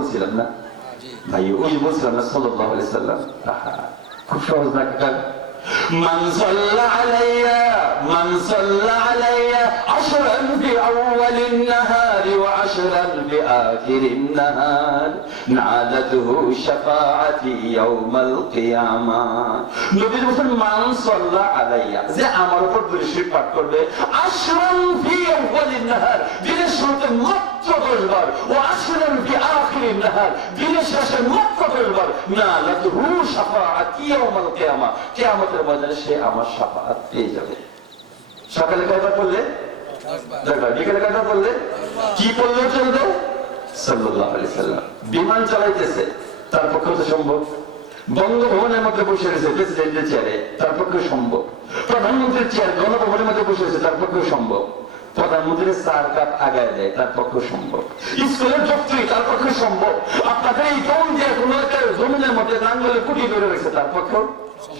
বলছিলাম না ভাই, ওই বলছিলাম না সাল্লাল্লাহু আলাইহি সাল্লাম। খুব সহজ না কাকা। من صلى علي من صلى علي عشرا في أول النهار وعشرا في آخر النهار نالته شفاعتي يوم القيامة নবী বলেন মান সাল্লা আলাইয়া, যে আমার উপর দরুদ পাঠ করবে আশরান ফি আউয়ালিন নাহার, দিনের শুরুতে মাত্র 10 বার, ও আশরান ফি আখিরিন নাহার, দিনের শেষে মাত্র 10 বার, নালাতুহু শাফাআতি ইয়াউমাল কিয়ামা, কিয়ামতের ময়দানে সে আমার শাফাআত পেয়ে যাবে। সকালে কয়বার পড়লে? 10 বার। বিকেলে কয়বার পড়লে? কি পড়লে চলবে? সাল্লাল্লাহু আলাইহি সাল্লাম। বিমান চালাইতেছে, তার পক্ষে তো সম্ভব। বঙ্গভবনের মধ্যে বসে রয়েছে প্রেসিডেন্টের চেয়ারে, তার পক্ষে সম্ভব। প্রধানমন্ত্রীর চেয়ার গণভবনের মধ্যে বসে রয়েছে, তার পক্ষে সম্ভব। প্রধানমন্ত্রীর 4 কাপ আগায় দেয়, তার পক্ষে সম্ভব। স্কুলের ছাত্রী, তার পক্ষে সম্ভব। আপনাদের এই কোন যে কোনো একটা জমিনের মধ্যে নাঙ্গলে কুটি ধরে রয়েছে, তার পক্ষেও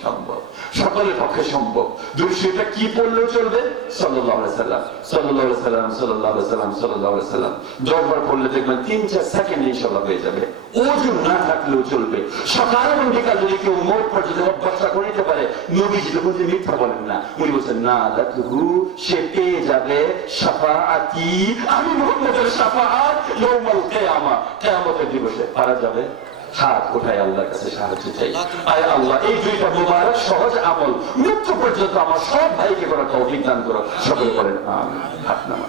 সম্ভব। সকলের পক্ষে সম্ভব। দুরূদটা কি পড়লেও চলবে? সাল্লাল্লাহু আলাইহি সাল্লাম সাল্লাল্লাহু আলাইহি সাল্লাম সাল্লাল্লাহু আলাইহি সাল্লাম সাল্লাল্লাহু আলাইহি সাল্লাম 10 বার পড়লে দেখবেন 3-4 সেকেন্ড ইনশাআল্লাহ হয়ে যাবে। ওজন না থাকলেও চলবে। সকাল এবং বিকাল যদি কেউ মোট পর্যন্ত অভ্যাসটা করে নিতে পারে, নবীজি তো কোনো মিথ্যা বলেন না। উনি বলছেন না লাতুহু, সে পেয়ে যাবে শাফাআতি, আমি মুহাম্মদের শাফাআত ইয়াউমাল কিয়ামা, কিয়ামতের দিবসে। পারা যাবে? হাত উঠায় আল্লাহর কাছে সাহায্য চাই। আয় আল্লাহ, এই দুইটা মুবারক সহজ আমল মৃত্যু পর্যন্ত আমার সব ভাইকে করার তৌফিক দান করো। সকলে বলেন আমিন। হাত নামা।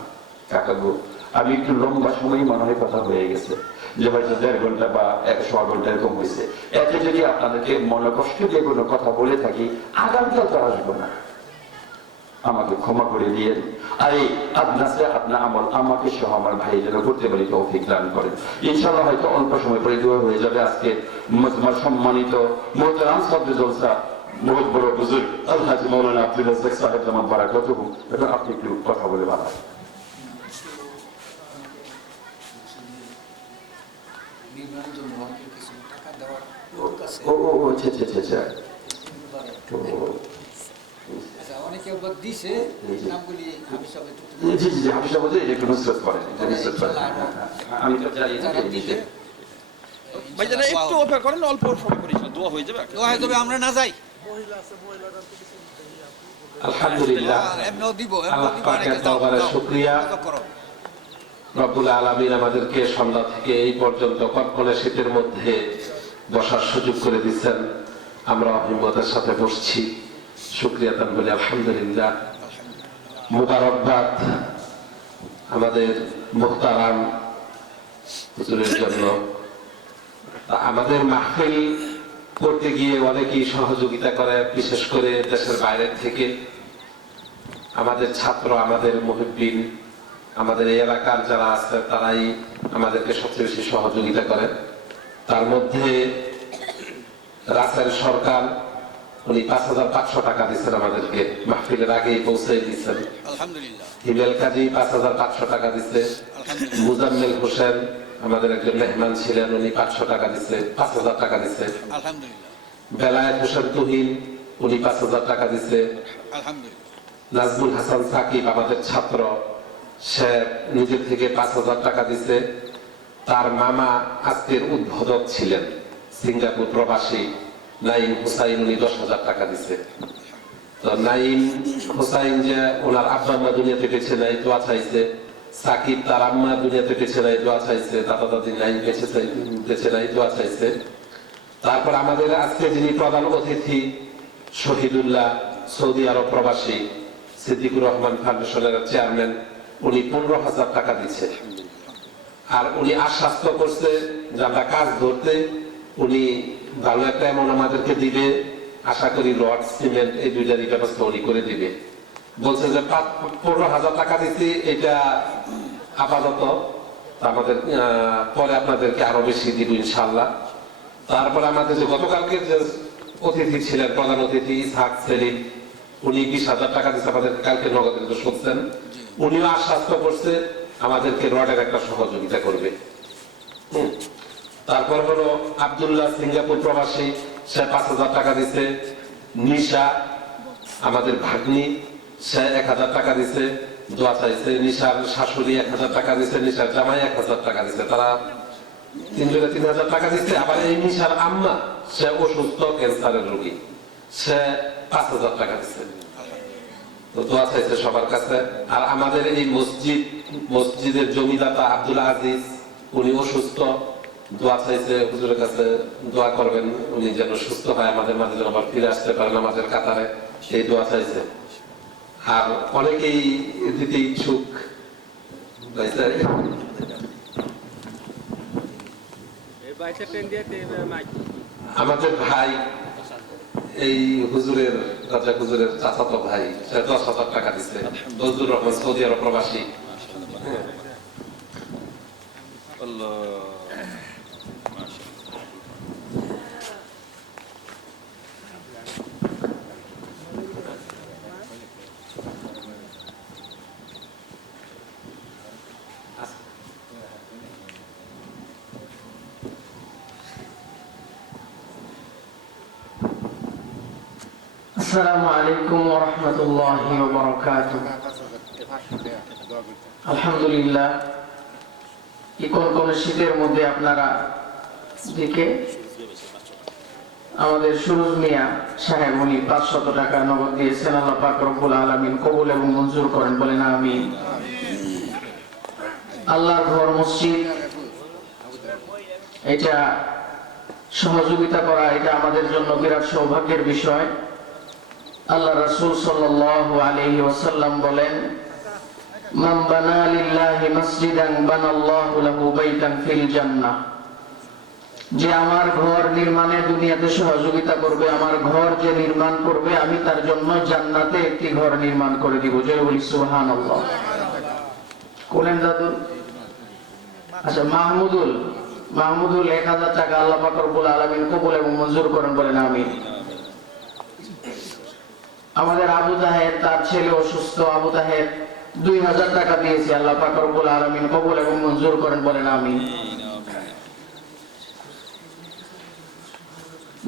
কাকা গো, আমি একটু লম্বা সময় মনে হয় কথা হয়ে গেছে, যে হয়তো 1.5 ঘন্টা বা 1.25 ঘন্টা এরকম হয়েছে। এতে যদি আপনাদেরকে মনে কষ্ট দিয়ে কোনো কথা বলে থাকি, আগামীকাল তো আসবো না, আমাকে ক্ষমা করে দিয়ে। আর এই আপনার আমল আমাকে সহ আমার ভাই যেন করতে পারি তৌফিক দান করেন। ইনশাআল্লাহ হয়তো অল্প সময় পরে দোয়া হয়ে যাবে। আজকে মজমার সম্মানিত মোহতারাম সদর জলসা বহুত বড় হুজুর আলহাজ মাওলানা আব্দুল রাজ্জাক সাহেব জামান বারাকাতুহু, এখন আপনি একটু কথা বলে বাড়ান। ও ও আচ্ছা আচ্ছা আচ্ছা। আমরা না যাই। আলহামদুলিল্লাহ, শুকরিয়া। রব্বুল আলামিন আমাদেরকে সন্ধ্যা থেকে এই পর্যন্ত কনকনে শীতের মধ্যে বসার সুযোগ করে দিচ্ছেন। আমরা হিম্মতের সাথে বসছি, শুকরিয়া তান বলি আলহামদুলিল্লাহ। মুবারকবাদ আমাদের মুহতারাম হুজুরের জন্য। আমাদের মাহফিল করতে গিয়ে অনেকেই সহযোগিতা করে, বিশেষ করে দেশের বাইরের থেকে আমাদের ছাত্র, আমাদের মুহিব্বিন, আমাদের এই এলাকার যারা আছে তারাই আমাদেরকে সবচেয়ে বেশি সহযোগিতা করে। তার মধ্যে রাসেল সরকার, উনি 5,500 টাকা দিচ্ছেন আমাদেরকে, মাহফিলের আগেই পৌঁছে দিচ্ছেন আলহামদুলিল্লাহ। হিমেল কাজী 5,500 টাকা দিচ্ছে। মুজাম্মেল হোসেন আমাদের একজন মেহমান ছিলেন, উনি 500 টাকা দিচ্ছে, 5,000 টাকা দিচ্ছে আলহামদুলিল্লাহ। বেলায়েত হোসেন তুহিন, উনি 5,000 টাকা দিচ্ছে আলহামদুলিল্লাহ। নাজমুল হাসান সাকিব আমাদের ছাত্র, সে নিজের থেকে 5,000 টাকা দিচ্ছে। তার মামা আজকের উদ্বোধক ছিলেন সিঙ্গাপুর প্রবাসী নাইম হুসাইন, উনি 10,000 টাকা দিচ্ছে। তো নাইম হুসাইন যে ওনার আব্বা আম্মা দুনিয়াতে বেঁচে নাই, দোয়া চাইছে। সাকিব তার আম্মা দুনিয়াতে বেঁচে নাই, দোয়া চাইছে। দাদা দাদি নাইম বেঁচে নাই, দোয়া চাইছে। তারপর আমাদের আজকে যিনি প্রধান অতিথি শহীদুল্লাহ, সৌদি আরব প্রবাসী, সিদ্দিকুর রহমান ফাউন্ডেশনের চেয়ারম্যান, উনি 15,000 টাকা দিচ্ছে। আর উনি আশ্বস্ত করছে যে আমরা কাজ ধরতে উনি ভালো একটা অ্যামাউন্ট আমাদেরকে দিবে। আশা করি রড সিমেন্ট এই দুইটারই ব্যবস্থা উনি করে দিবে। বলছে যে 15,000 টাকা দিচ্ছি, এটা আপাতত, আমাদের পরে আপনাদেরকে আরো বেশি দিব ইনশাআল্লাহ। তারপরে আমাদের যে গতকালকে যে অতিথি ছিলেন, প্রধান অতিথি ইসহাক সেলিম, উনি 20,000 টাকা দিচ্ছে আমাদের, কালকে নগদে শুনছেন। উনিও আশ্বস্ত করছে আমাদেরকে রডের একটা সহযোগিতা করবে। তারপর হলো আব্দুল্লাহ সিঙ্গাপুর প্রবাসী, সে 5,000 টাকা দিচ্ছে। নিশা আমাদের ভাগ্নি, সে 1,000 টাকা দিচ্ছে, দোয়া চাইছে। নিশার শাশুড়ি 1,000 টাকা দিচ্ছে, নিশার জামাই 1,000 টাকা দিচ্ছে। তারা তিনজনে 3000 টাকা দিচ্ছে। আবার এই নিশার আম্মা, সে অসুস্থ, ক্যান্সারের রোগী, সে 5000 টাকা দিচ্ছে। তো দোয়া চাইছে সবার কাছে। আর আমাদের এই মসজিদের জমিদাতা আব্দুল আজিজ, উনি অসুস্থ, দোয়া চাইছে হুজুরের কাছে, দোয়া করবেন উনি যেন সুস্থ হয়, আমাদের মাঝে যেন আবার ফিরে আসতে পারেন আমাদের কাতারে, এই দোয়া চাইছে। আর অনেকেই দিতে ইচ্ছুক। আমাদের ভাই, এই হুজুরের রাজা হুজুরের চাচাতো ভাই, সে 10,000 টাকা দিচ্ছে। ফজলুর রহমান সৌদি আরব প্রবাসী। আসসালামু আলাইকুম ওয়া রাহমাতুল্লাহি ওয়া বারাকাতুহু। আলহামদুলিল্লাহ, কোন শীতের মধ্যে আপনারা দিকে আমাদের সুরজ মিয়া সাহেব উনি 500 টাকা নগদ দিয়েছেন। আল্লাহ পাক রব্বুল আলামিন কবুল এবং মঞ্জুর করেন, বলেন আমিন। আল্লাহর ঘর মসজিদ, এটা সহযোগিতা করা, এটা আমাদের জন্য বিরাট সৌভাগ্যের বিষয়। আল্লাহ রাসূল সাল্লাল্লাহু আলাইহি ওয়াসাল্লাম বলেন, মান বানা লিল্লাহি মাসজিদান বানাল্লাহু লাহু বাইতান ফিল জান্নাহ। যে আমার ঘর নির্মাণে দুনিয়াতে সহযোগিতা করবে, আমার ঘর যে নির্মাণ করবে, আমি তার জন্য জান্নাতে একটি ঘর নির্মাণ করে দিব। জয় বলি সুবহানাল্লাহ। কোলেন দাদু, আচ্ছা মাহমুদুল 1000 টাকা আল্লাহ পাক রব্বুল আলামিন কবুল এবং মঞ্জুর করেন, বলেন আমিন। আমাদের আবু তাহের, তার ছেলে অসুস্থ, আবু তাহের 2000 টাকা দিয়েছে। আল্লাহ পাক রব্বুল আলামিন কবুল এবং মঞ্জুর করেন, বলেন আমিন।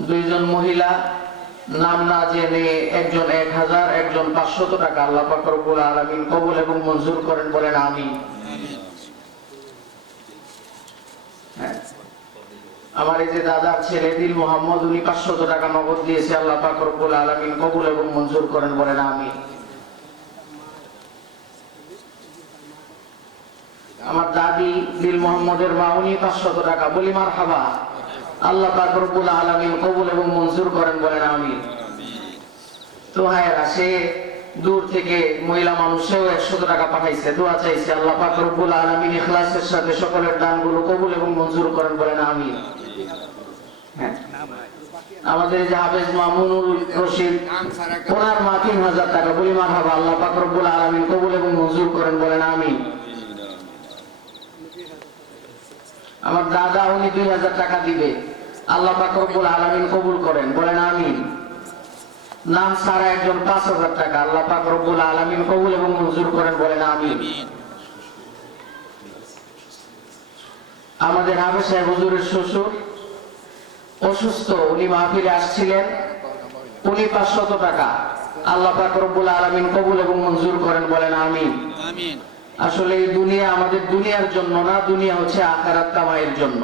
দুইজন মহিলা নাম না জেনে, একজন 1000, একজন 500 টাকা আল্লাহ পাক রব্বুল আলামিন কবুল এবং মঞ্জুর করেন, বলেন আমিন। আমার এই যে দাদার ছেলে দিল মোহাম্মদ, উনি 500 টাকা নগদ দিয়েছে। আল্লাহ পাক রব্বুল আলামিন কবুল এবং মঞ্জুর করেন, বলেন আমিন। আমার দাদি দিল মোহাম্মদের মা, উনি 500 টাকা, বলি মারহাবা। আল্লাহ পাক রব্বুল আলামিন কবুল এবং মঞ্জুর করেন, বলেন আমিন। তো হায়রা, সে দূর থেকে মহিলা মানুষেও 100 টাকা পাঠাইছে, দোয়া চাইছে। আল্লাহ পাক রব্বুল আলামিন ইখলাসের সাথে সকলের দানগুলো কবুল এবং মঞ্জুর করেন, বলেন আমিন। আমাদের যে হাফেজ মামুনুল রশিদ, ওনার মা 3000 টাকা, বলি মারহাবা। আল্লাহ পাক রব্বুল আলামিন কবুল এবং মঞ্জুর করেন, বলেন আমিন। আমার দাদা, উনি 2000 টাকা দিবে। আল্লাহ পাক রব্বুল আলামিন কবুল করেন, বলেন আমিন। নাম সারা একজন 5000 টাকা, আল্লাহ পাক রব্বুল আলামিন কবুল এবং মঞ্জুর করেন, বলেন আমিন। আমাদের হাফেজ সাহেব হুজুরের শ্বশুর অসুস্থ, উনি মাহফিলে আসছিলেন, উনি 500 টাকা, আল্লাহ পাক রব্বুল আলামিন কবুল এবং মঞ্জুর করেন, বলেন আমিন। আসলে এই দুনিয়া আমাদের দুনিয়ার জন্য না, দুনিয়া হচ্ছে আখিরাত কামাইয়ের জন্য।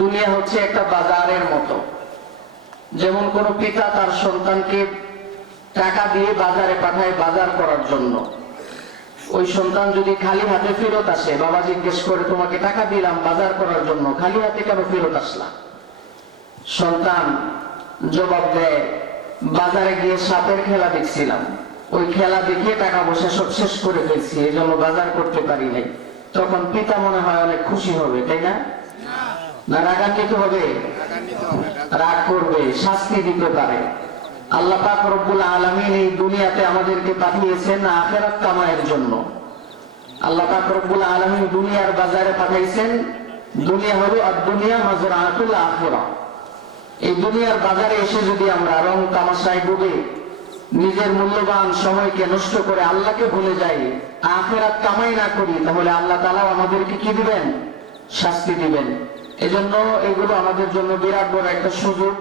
দুনিয়া হচ্ছে একটা বাজারের মতো। যেমন কোন পিতা তার সন্তানকে টাকা দিয়ে বাজারে পাঠায় বাজার করার জন্য, ওই সন্তান যদি খালি হাতে ফেরত আসে, বাবা জিজ্ঞেস করে, তোমাকে টাকা দিলাম বাজার করার জন্য, খালি হাতে কেন ফেরত আসলা? সন্তান জবাব দেয়, বাজারে গিয়ে সাপের খেলা দেখছিলাম, ওই খেলা দেখে টাকা পয়সা সব শেষ করে ফেলছি, এই জন্য বাজার করতে পারি নাই। তখন পিতা মনে হয় অনেক খুশি হবে, তাই না? না রাগান্বিত হবে? রাগ করবে, শাস্তি দিতে পারে। আল্লাহ পাক রব্বুল আলামিন এই দুনিয়াতে আমাদেরকে পাঠিয়েছেন আখিরাত কামাইয়ের জন্য। আল্লাহ পাক রব্বুল আলামিন দুনিয়ার বাজারে পাঠাইছেন। দুনিয়া হলো আদ-দুনিয়া মাজরাআতুল আখিরাহ। এই দুনিয়ার বাজারে এসে যদি আমরা রং তামাশায় ডুবে নিজের মূল্যবান সময়কে নষ্ট করে আল্লাহকে ভুলে যাই, আখিরাত কামাই না করি, তাহলে আল্লাহ তাআলা আমাদেরকে কি দিবেন? শাস্তি দিবেন। এজন্য এগুলো আমাদের জন্য বিরাট বড় একটা সুযোগ।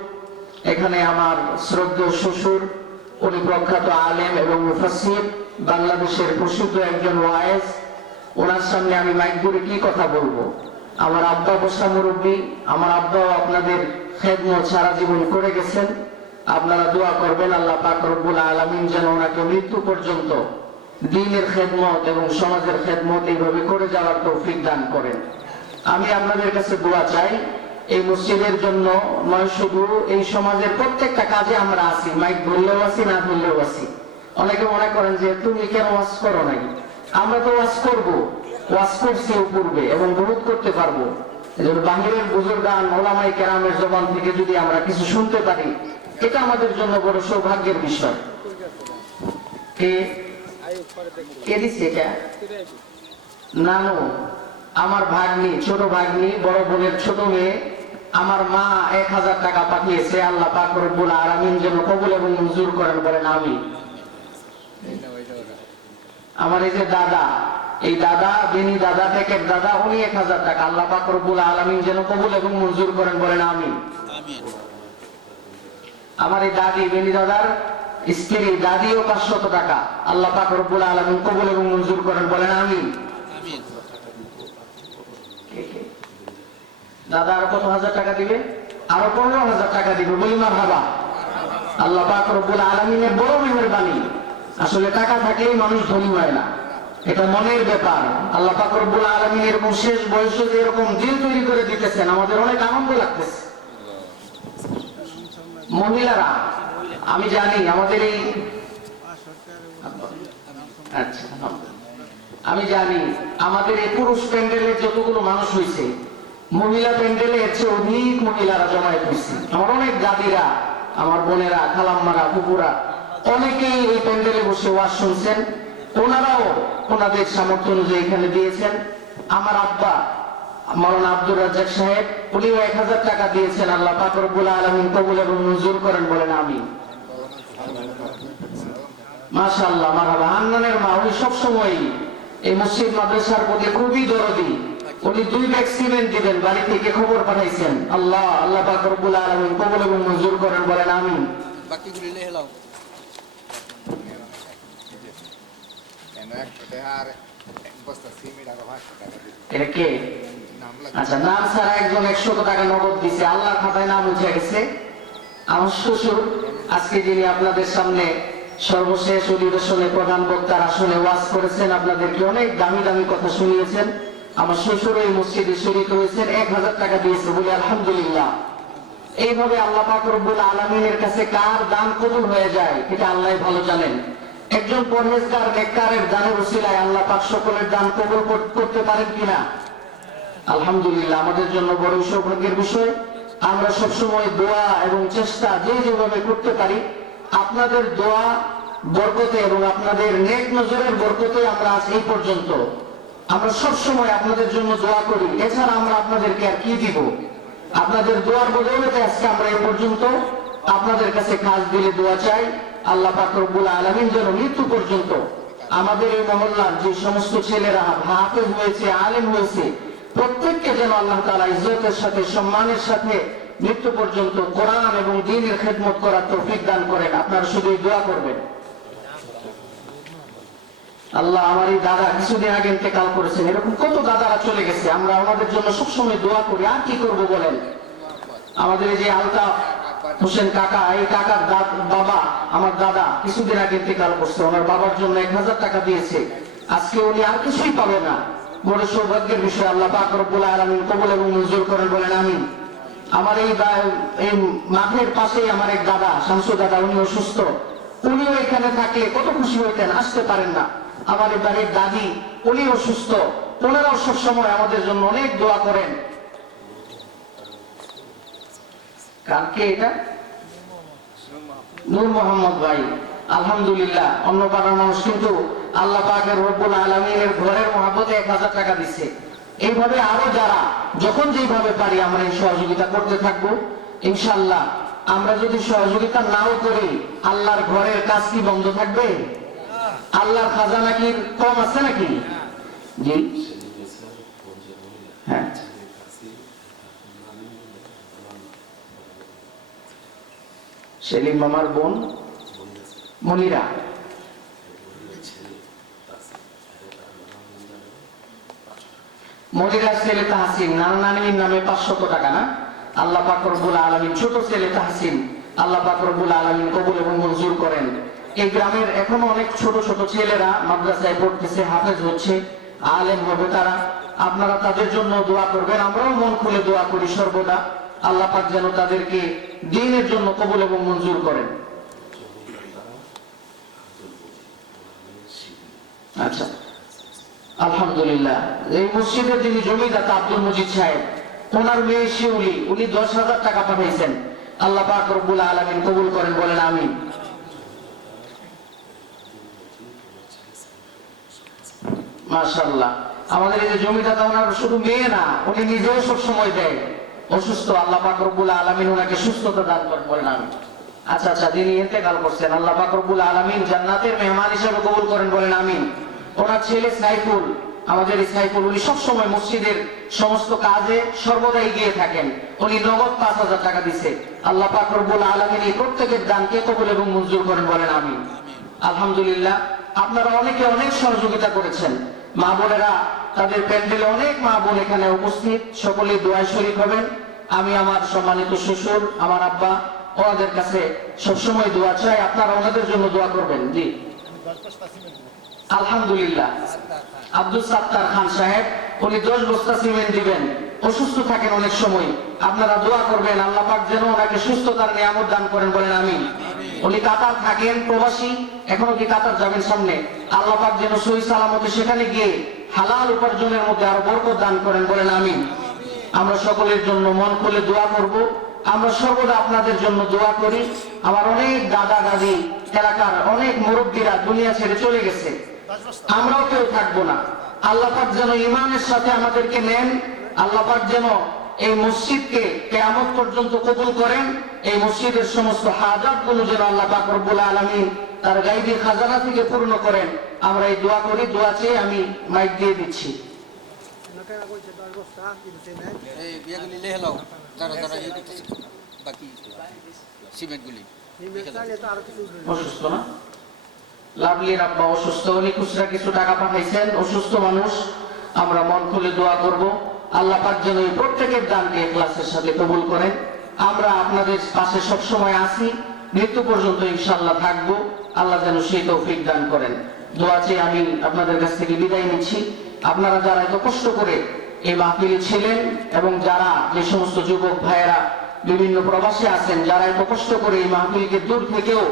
এখানে আমার শ্রদ্ধেয় শ্বশুর, উনি প্রখ্যাত আলেম এবং মুফাসসির, বাংলাদেশের প্রসিদ্ধ একজন ওয়াইজ। ওনার সামনে আমি মাইক ধরে কি কথা বলবো? আমার আব্বা বসা মুরব্বী, আমার আব্বাও আপনাদের খেদমত সারা জীবন করে গেছেন। আপনারা দোয়া করবেন আল্লাহ পাক রব্বুল আলামিন যেন ওনাকে মৃত্যু পর্যন্ত দ্বীনের খেদমত এবং সমাজের খেদমত এইভাবে করে যাওয়ার তৌফিক দান করেন। আমি আপনাদের কাছে দোয়া চাই এই মসজিদের জন্য নয়, শুধু এই সমাজের প্রত্যেকটা কাজে আমরা আছি, মাইক ধরলেও আছি, না ধরলেও আছি। অনেকে মনে করেন যে তুমি কেন ওয়াজ করো নাই, আমরা তো ওয়াজ করবো, ওয়াজ করছি পূর্বে এবং বহুত করতে পারবো। এজন্য বাহিরের বুজুর্গান ওলামায়ে কেরামের জবান থেকে যদি আমরা কিছু শুনতে পারি, এটা আমাদের জন্য বড় সৌভাগ্যের বিষয়। কে দিচ্ছে এটা? নানু, আমার ভাগ্নি, ছোট ভাগ্নি, বড় বোনের ছোট মেয়ে, আমার মা 1000 টাকা পাঠিয়েছে। আল্লাহ পাক রব্বুল আলামিন যেন কবুল এবং মঞ্জুর করেন, বলেন আমিন। আমার এই যে দাদা, এই দাদা বেনি দাদা থেকে দাদা, উনি 1000 টাকা, আল্লাহ পাক রব্বুল আলামিন যেন কবুল এবং মঞ্জুর করেন, বলেন আমিন। আমার এই দাদি বেনি দাদার স্ত্রী দাদিও 500 টাকা, আল্লাহ পাক রব্বুল আলামিন কবুল এবং মঞ্জুর করেন, বলেন আমিন। দাদা আরো কত হাজার টাকা দিবে? আরো 15,000 টাকা দিবে, বলি মারহাবা। আল্লাহ পাক রব্বুল আলামিনের বড় মেহেরবানি। আসলে টাকা থাকলেই মানুষ ধনী হয় না, এটা মনের ব্যাপার। আল্লাহ পাক রব্বুল আলামিন এরকম শেষ বয়সে যে এরকম দিল তৈরি করে দিতেছেন, আমাদের অনেক আনন্দ লাগতেছে। মহিলারা, আমি জানি আমাদের এই আচ্ছা, আমি জানি আমাদের এই পুরুষ প্যান্ডেলে যতগুলো মানুষ হয়েছে, মহিলা প্যান্ডেলে এর চেয়ে অধিক মহিলারা জমায়েত হয়েছে। আমার অনেক দাদিরা, আমার বোনেরা, খালাম্মারা, ফুপুরা অনেকেই এই প্যান্ডেলে বসে ওয়াজ শুনছেন। ওনারাও ওনাদের সামর্থ্য অনুযায়ী এখানে দিয়েছেন। আমার আব্বা মাওলানা আব্দুর রাজ্জাক সাহেব, উনিও 1000 টাকা দিয়েছেন। আল্লাহ পাক রব্বুল আলামিন কবুল এবং মঞ্জুর করেন, বলেন আমিন। মাশাআল্লাহ, মারহাবা। হান্নানের মা, উনি সবসময় এই মসজিদ মাদ্রাসার প্রতি খুবই দরদি। উনি 2 ব্যাগ সিমেন্ট দিবেন, বাড়ি থেকে খবর পাঠাইছেন। আল্লাহ পাক রব্বুল আলামিন কবুল এবং মঞ্জুর করেন, বলেন আমিন। বাকিগুলি লিখে নাও। এটা কে? আচ্ছা, নাম ছাড়া একজন 100 টাকা নগদ দিছে, আল্লাহর খাতায় নাম উঠে গেছে। আমার শ্বশুর আজকে যিনি আপনাদের সামনে সর্বশেষ অধিবেশনে প্রধান বক্তার আসনে ওয়াজ করেছেন, আপনাদেরকে অনেক দামি দামি কথা শুনিয়েছেন। আমার শ্বশুর এই মসজিদে শরীক হয়েছেন, 1000 টাকা দিয়েছে, বলে আলহামদুলিল্লাহ। এইভাবে আল্লাহ পাক রব্বুল আলামিনের কাছে কার দান কবুল হয়ে যায় এটা আল্লাহ ভালো জানেন। একজন পরহেজগার নেককারের দানের উসিলায় আল্লাহ পাক সকলের দান কবুল করতে পারেন কিনা? আলহামদুলিল্লাহ, আমাদের জন্য বড় সৌভাগ্যের বিষয়। আমরা সবসময় দোয়া এবং চেষ্টা যেভাবে করতে পারি, আপনাদের দোয়া বরকতে এবং আপনাদের নেক নজরের বরকতে আমরা আজ এই পর্যন্ত। আমরা সবসময় আপনাদের জন্য দোয়া করি, এছাড়া আমরা আপনাদেরকে আর কি দিব? আপনাদের দোয়ার বদৌলতে আজকে আমরা এই পর্যন্ত আপনাদের কাছে খাস দিলে দোয়া চাই। আল্লাহ পাক রব্বুল আলামিন যেন মৃত্যু পর্যন্ত আমাদের এই মহল্লার যে সমস্ত ছেলেরা হাফেজ হয়েছে, আলেম হয়েছে, প্রত্যেককে যেন আল্লাহ তাআলা ইজ্জতের সাথে, সম্মানের সাথে মৃত্যু পর্যন্ত কোরআন এবং দ্বীনের খেদমত করার তৌফিক দান করেন। আপনারা শুধু দোয়া করবেন। আল্লাহ, আমার এই দাদা কিছুদিন আগে ইন্তেকাল করেছেন, এরকম কত দাদারা চলে গেছে, আমরা আমাদের জন্য সবসময় দোয়া করি। আর কি করব বলেন? আমাদের এই যে আলতাফ হোসেন কাকা, এই কাকার বাবা, আমার দাদা কিছুদিন আগে ইন্তেকাল করছে, ওনার বাবার জন্য 1000 টাকা দিয়েছে। আজকে উনি আর কিছুই পাবে না, বড় সৌভাগ্যের বিষয়। আল্লাহ পাক রব্বুল আলামিন কবুল এবং মঞ্জুর করেন, বলেন আমিন। আমার এই মাঠের পাশেই আমার এক দাদা, শামসু দাদা, উনি অসুস্থ। উনিও এখানে থাকলে কত খুশি হইতেন, আসতে পারেন না। আমার এই বাড়ির দাদি, উনি অসুস্থ, ওনারাও সবসময় আমাদের জন্য অনেক দোয়া করেন। কালকে এটা নূর মোহাম্মদ ভাই, আলহামদুলিল্লাহ, অন্য পাড়ার মানুষ কিন্তু আল্লাহ পাকের রব্বুল আলামিনের ঘরের মহব্বতে 1000 টাকা দিচ্ছে। এইভাবে আরো যারা যখন যেভাবে পারি আমরা এই সহযোগিতা করতে থাকবো ইনশাআল্লাহ। আমরা যদি সহযোগিতা নাও করি, আল্লাহর ঘরের কাজ কি বন্ধ থাকবে? আল্লাহর খাজানা কি কম আছে নাকি? জি হ্যাঁ, সেলিম মামার বোন মনিরা, মনিরার ছেলে তাহসিন নানা নানির নামে 500 টাকা না আল্লাহ পাক রব্বুল আলামিন, ছোট ছেলে তাহসিন আল্লাহ পাক রব্বুল আলামিন কবুল এবং মঞ্জুর করেন। এই গ্রামের এখনো অনেক ছোট ছোট ছেলেরা মাদ্রাসায় পড়তেছে, হাফেজ হচ্ছে, আলেম হবে তারা। আপনারা তাদের জন্য দোয়া করবেন, আমরাও মন খুলে দোয়া করি সর্বদা। আল্লাহ পাক যেন তাদেরকে দ্বীনের জন্য কবুল এবং মঞ্জুর করেন। আচ্ছা, আলহামদুলিল্লাহ। এই মসজিদের যিনি জমিদাতা আব্দুল মজিদ সাহেব, ওনার মেয়ে শিউলি, উনি 10,000 টাকা পাঠাইছেন। আল্লাহ পাক রব্বুল আলামিন কবুল করেন, বলেন আমিন। মাশাআল্লাহ। আমাদের এই যে জমিদাতা, ওনার শুধু মেয়ে না, উনি নিজেও সব সময় দেয়, অসুস্থ। আল্লাহ পাক রব্বুল আলামিন ওনাকে সুস্থতা দান করেন, বলেন আমিন। আচ্ছা আচ্ছা, যিনি ইন্তেকাল করছেন, আল্লাহ পাক রব্বুল আলামিন জান্নাতের মেহমান হিসেবে কবুল করেন, বলেন আমিন। ওনার ছেলে সাইফুল, আমাদের এই সাইফুল, উনি সবসময় মসজিদের সমস্ত কাজে সর্বদা এগিয়ে থাকেন। উনি নগদ 5,000 টাকা দিছে। আল্লাহ পাক রব্বুল আলামিন এই প্রত্যেকের দানকে কবুল এবং মঞ্জুর করেন, বলেন আমিন। আলহামদুলিল্লাহ। আপনারা অনেকে অনেক সহযোগিতা করেছেন। মা বোনেরা, তাদের প্যান্ডেলে অনেক মা বোন এখানে উপস্থিত, সকলে দোয়ায় শরীক হবেন। আমি আমার সম্মানিত শ্বশুর, আমার আব্বা, ওনাদের কাছে সবসময় দোয়া চাই, আপনারা ওনাদের জন্য দোয়া করবেন। জি, আলহামদুলিল্লাহ। আব্দুল সাত্তার খান সাহেব, উনি 10 বস্তা সিমেন্ট দিবেন, অসুস্থ থাকেন অনেক সময়, আপনারা দোয়া করবেন আল্লাহ পাক যেন ওনাকে সুস্থতার নিয়ামত দান করেন, বলেন আমিন। উনি কাতার থাকেন, প্রবাসী, এখনো কি কাতার যাবেন সামনে, আল্লাহ পাক যেন সহি সালামতে সেখানে গিয়ে হালাল উপার্জনের মধ্যে আরো বরকত দান করেন, বলেন আমিন। আমরা সকলের জন্য মন খুলে দোয়া করব। আমরা সর্বদা আপনাদের জন্য দোয়া করি। আমার অনেক দাদা দাদি, এলাকার অনেক মুরব্বীরা দুনিয়া ছেড়ে চলে গেছে, আমরাও কেউ থাকবো না। আল্লাহ পাক যেন ঈমানের সাথে আমাদেরকে নেন। আল্লাহ পাক যেন এই মসজিদকে কিয়ামত পর্যন্ত কবুল করেন। এই মসজিদের সমস্ত হাজাতগুলো যেন আল্লাহ পাক রব্বুল আলামিন তার গায়বী খাজানা থেকে পূর্ণ করেন। আমরা এই দোয়া করি। দোয়া চেয়ে আমি মাইক দিয়ে দিচ্ছি। এই বিয়াগুলি লেহে লাও, যারা যারা ইয়ে করতেছে, বাকি সিমেন্টগুলি অসুস্থ না, লাভলির আব্বা অসুস্থ, উনি খুচরা কিছু টাকা পাঠাইছেন, অসুস্থ মানুষ। আমরা মন খুলে দোয়া করব আল্লাহ পাক যেন এই প্রত্যেকের দানকে ইখলাসের সাথে কবুল করেন। আমরা আপনাদের পাশে সব সময় আছি, মৃত্যু পর্যন্ত ইনশাআল্লাহ থাকবো। আল্লাহ যেন সেই তৌফিক দান করেন। দোয়া চেয়ে আমি আপনাদের কাছ থেকে বিদায় নিচ্ছি। আপনারা যারা এত কষ্ট করে এই মাহফিলে ছিলেন, এবং যারা যে সমস্ত যুবক ভাইয়েরা বিভিন্ন প্রবাসে আছেন, যারা এত কষ্ট করে এই মাহফিলকে দূর থেকেও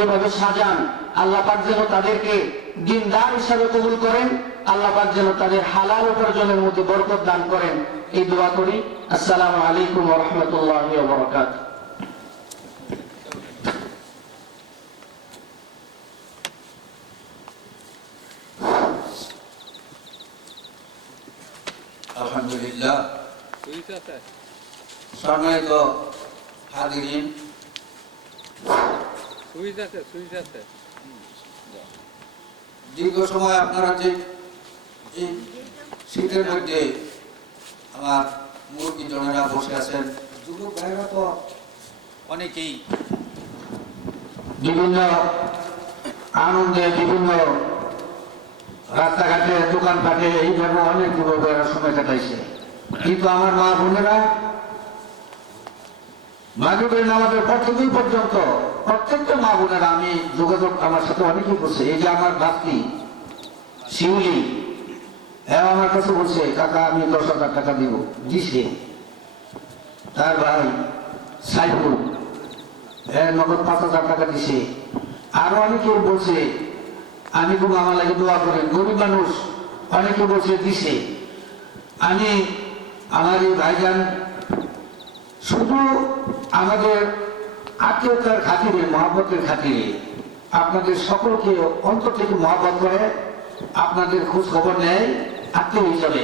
এভাবে সাজান, আল্লাহ পাক যেন তাদেরকে দিনদার হিসাবে কবুল করেন। আল্লাহ পাক যেন তাদের হালাল উপার্জনের মধ্যে বরকত দান করেন, এই দোয়া করি। আসসালামু আলাইকুম ওয়া রাহমাতুল্লাহি ওয়া বারাকাতুহু। আলহামদুলিল্লাহ। সম্মানিত হাজিরিন, দীর্ঘ সময় আপনারা যে এই শীতের মধ্যে আমার মুরব্বী জনেরা বসে আছেন, যুবক ভাইরা তো অনেকেই বিভিন্ন আনন্দে, বিভিন্ন রাস্তাঘাটে, দোকানপাটে এইভাবে অনেক যুবকেরা সময় কাটাইছে। কিন্তু আমার মা বোনেরা মাগরিবের নামাজের পর থেকেই পর্যন্ত প্রত্যেকটা মা বোনেরা, আমি যোগাযোগ আমার সাথে অনেকেই করছে। এই যে আমার ভাস্তি শিউলি, হ্যাঁ আমার কাছে বলছে, কাকা আমি 10,000 টাকা দিব, দিছে। তার ভাই সাইফুল, হ্যাঁ নগদ 5,000 টাকা দিছে। আরো অনেকে বলছে আমি খুব আমার লাগে দোয়া করেন, গরিব মানুষ, অনেকে বলছে দিছে। আমি আমার এই ভাইজান শুধু আমাদের আত্মীয়তার খাতিরে, মহব্বতের খাতিরে আপনাদের সকলকে অন্তর থেকে মহব্বত করে, আপনাদের খোঁজ খবর নেয় আত্মীয় হিসাবে।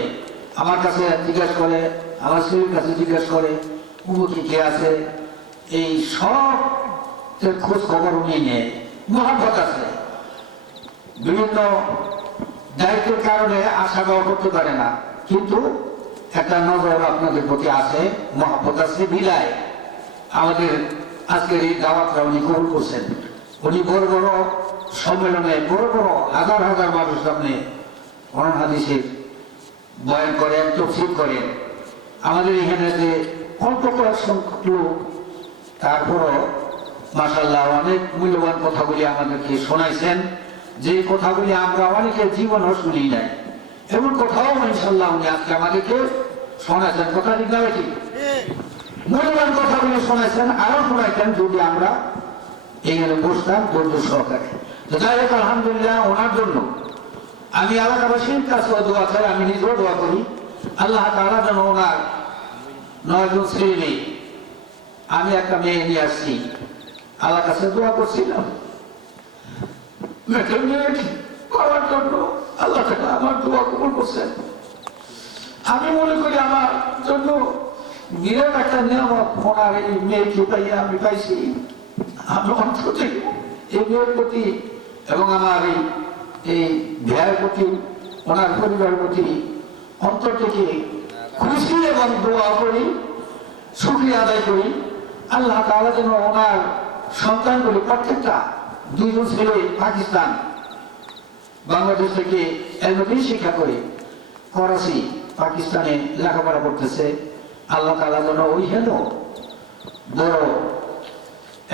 আমার কাছে জিজ্ঞাসা করে, আমার স্ত্রীর কাছে জিজ্ঞাসা করে কুমুকি কে আছে, এই সব খোঁজ খবর উনি নেয়, মহব্বত আছে। বিভিন্ন দায়িত্বের কারণে আসা যাওয়া করতে পারে না, কিন্তু একটা নজর আপনাদের প্রতি আছে, মহব্বত আছে বিদায় আমাদের আজকের এই দাওয়াতটা উনি কবুল করছেন। উনি বড় বড় সম্মেলনে, বড় বড় হাজার হাজার মানুষের সামনে কোরআন হাদিসের বয়ান করেন, তফসির করেন। আমাদের এখানে যে অল্প কয়েক সংখ্যক লোক, তারপরও মাশাআল্লাহ অনেক মূল্যবান কথাগুলি আমাদেরকে শোনাইছেন, যে কথাগুলি আমরা অনেকের জীবনও শুনি নাই। এমন কথাও ইনশাআল্লাহ উনি আজকে আমাদেরকে শোনাইছেন। কথা ঠিক না ঠিক? মূল্যবান কথাগুলি শোনাইছেন, আরো শোনাইছেন যদি আমরা এখানে বসতাম ধৈর্য সহকারে। তো যাই হোক, আলহামদুলিল্লাহ ওনার জন্য আমি এলাকাবাসীর কাছে দোয়া চাই, আমি নিজেও দোয়া করি আল্লাহ তাআলা যেন ওনার 9 জন ছেলে মেয়ে, আমি একটা মেয়ে নিয়ে আসছি, আল্লাহর কাছে দোয়া করছিলাম পাওয়ার জন্য। আল্লাহ তাআলা আমার দোয়া কবুল করছেন। আমি মনে করি আমার জন্য বিরাট একটা নিয়ামত ওনার এই মেয়েকে পাইয়া আমি পাইছি। আমি অন্তর থেকে এই মেয়ের প্রতি এবং আমার এই ভাইয়ের প্রতি, ওনার পরিবারের প্রতি অন্তর থেকে খুশি এবং দোয়া করি, শুকরিয়া আদায় করি। আল্লাহ তাআলা যেন ওনার সন্তানগুলি প্রত্যেকটা 2 জন ছেলে পাকিস্তান বাংলাদেশ থেকে এলএমডি শিক্ষা করে করাচি পাকিস্তানে লেখাপড়া করতেছে। আল্লাহ তাআলা যেন ওইখানে বড়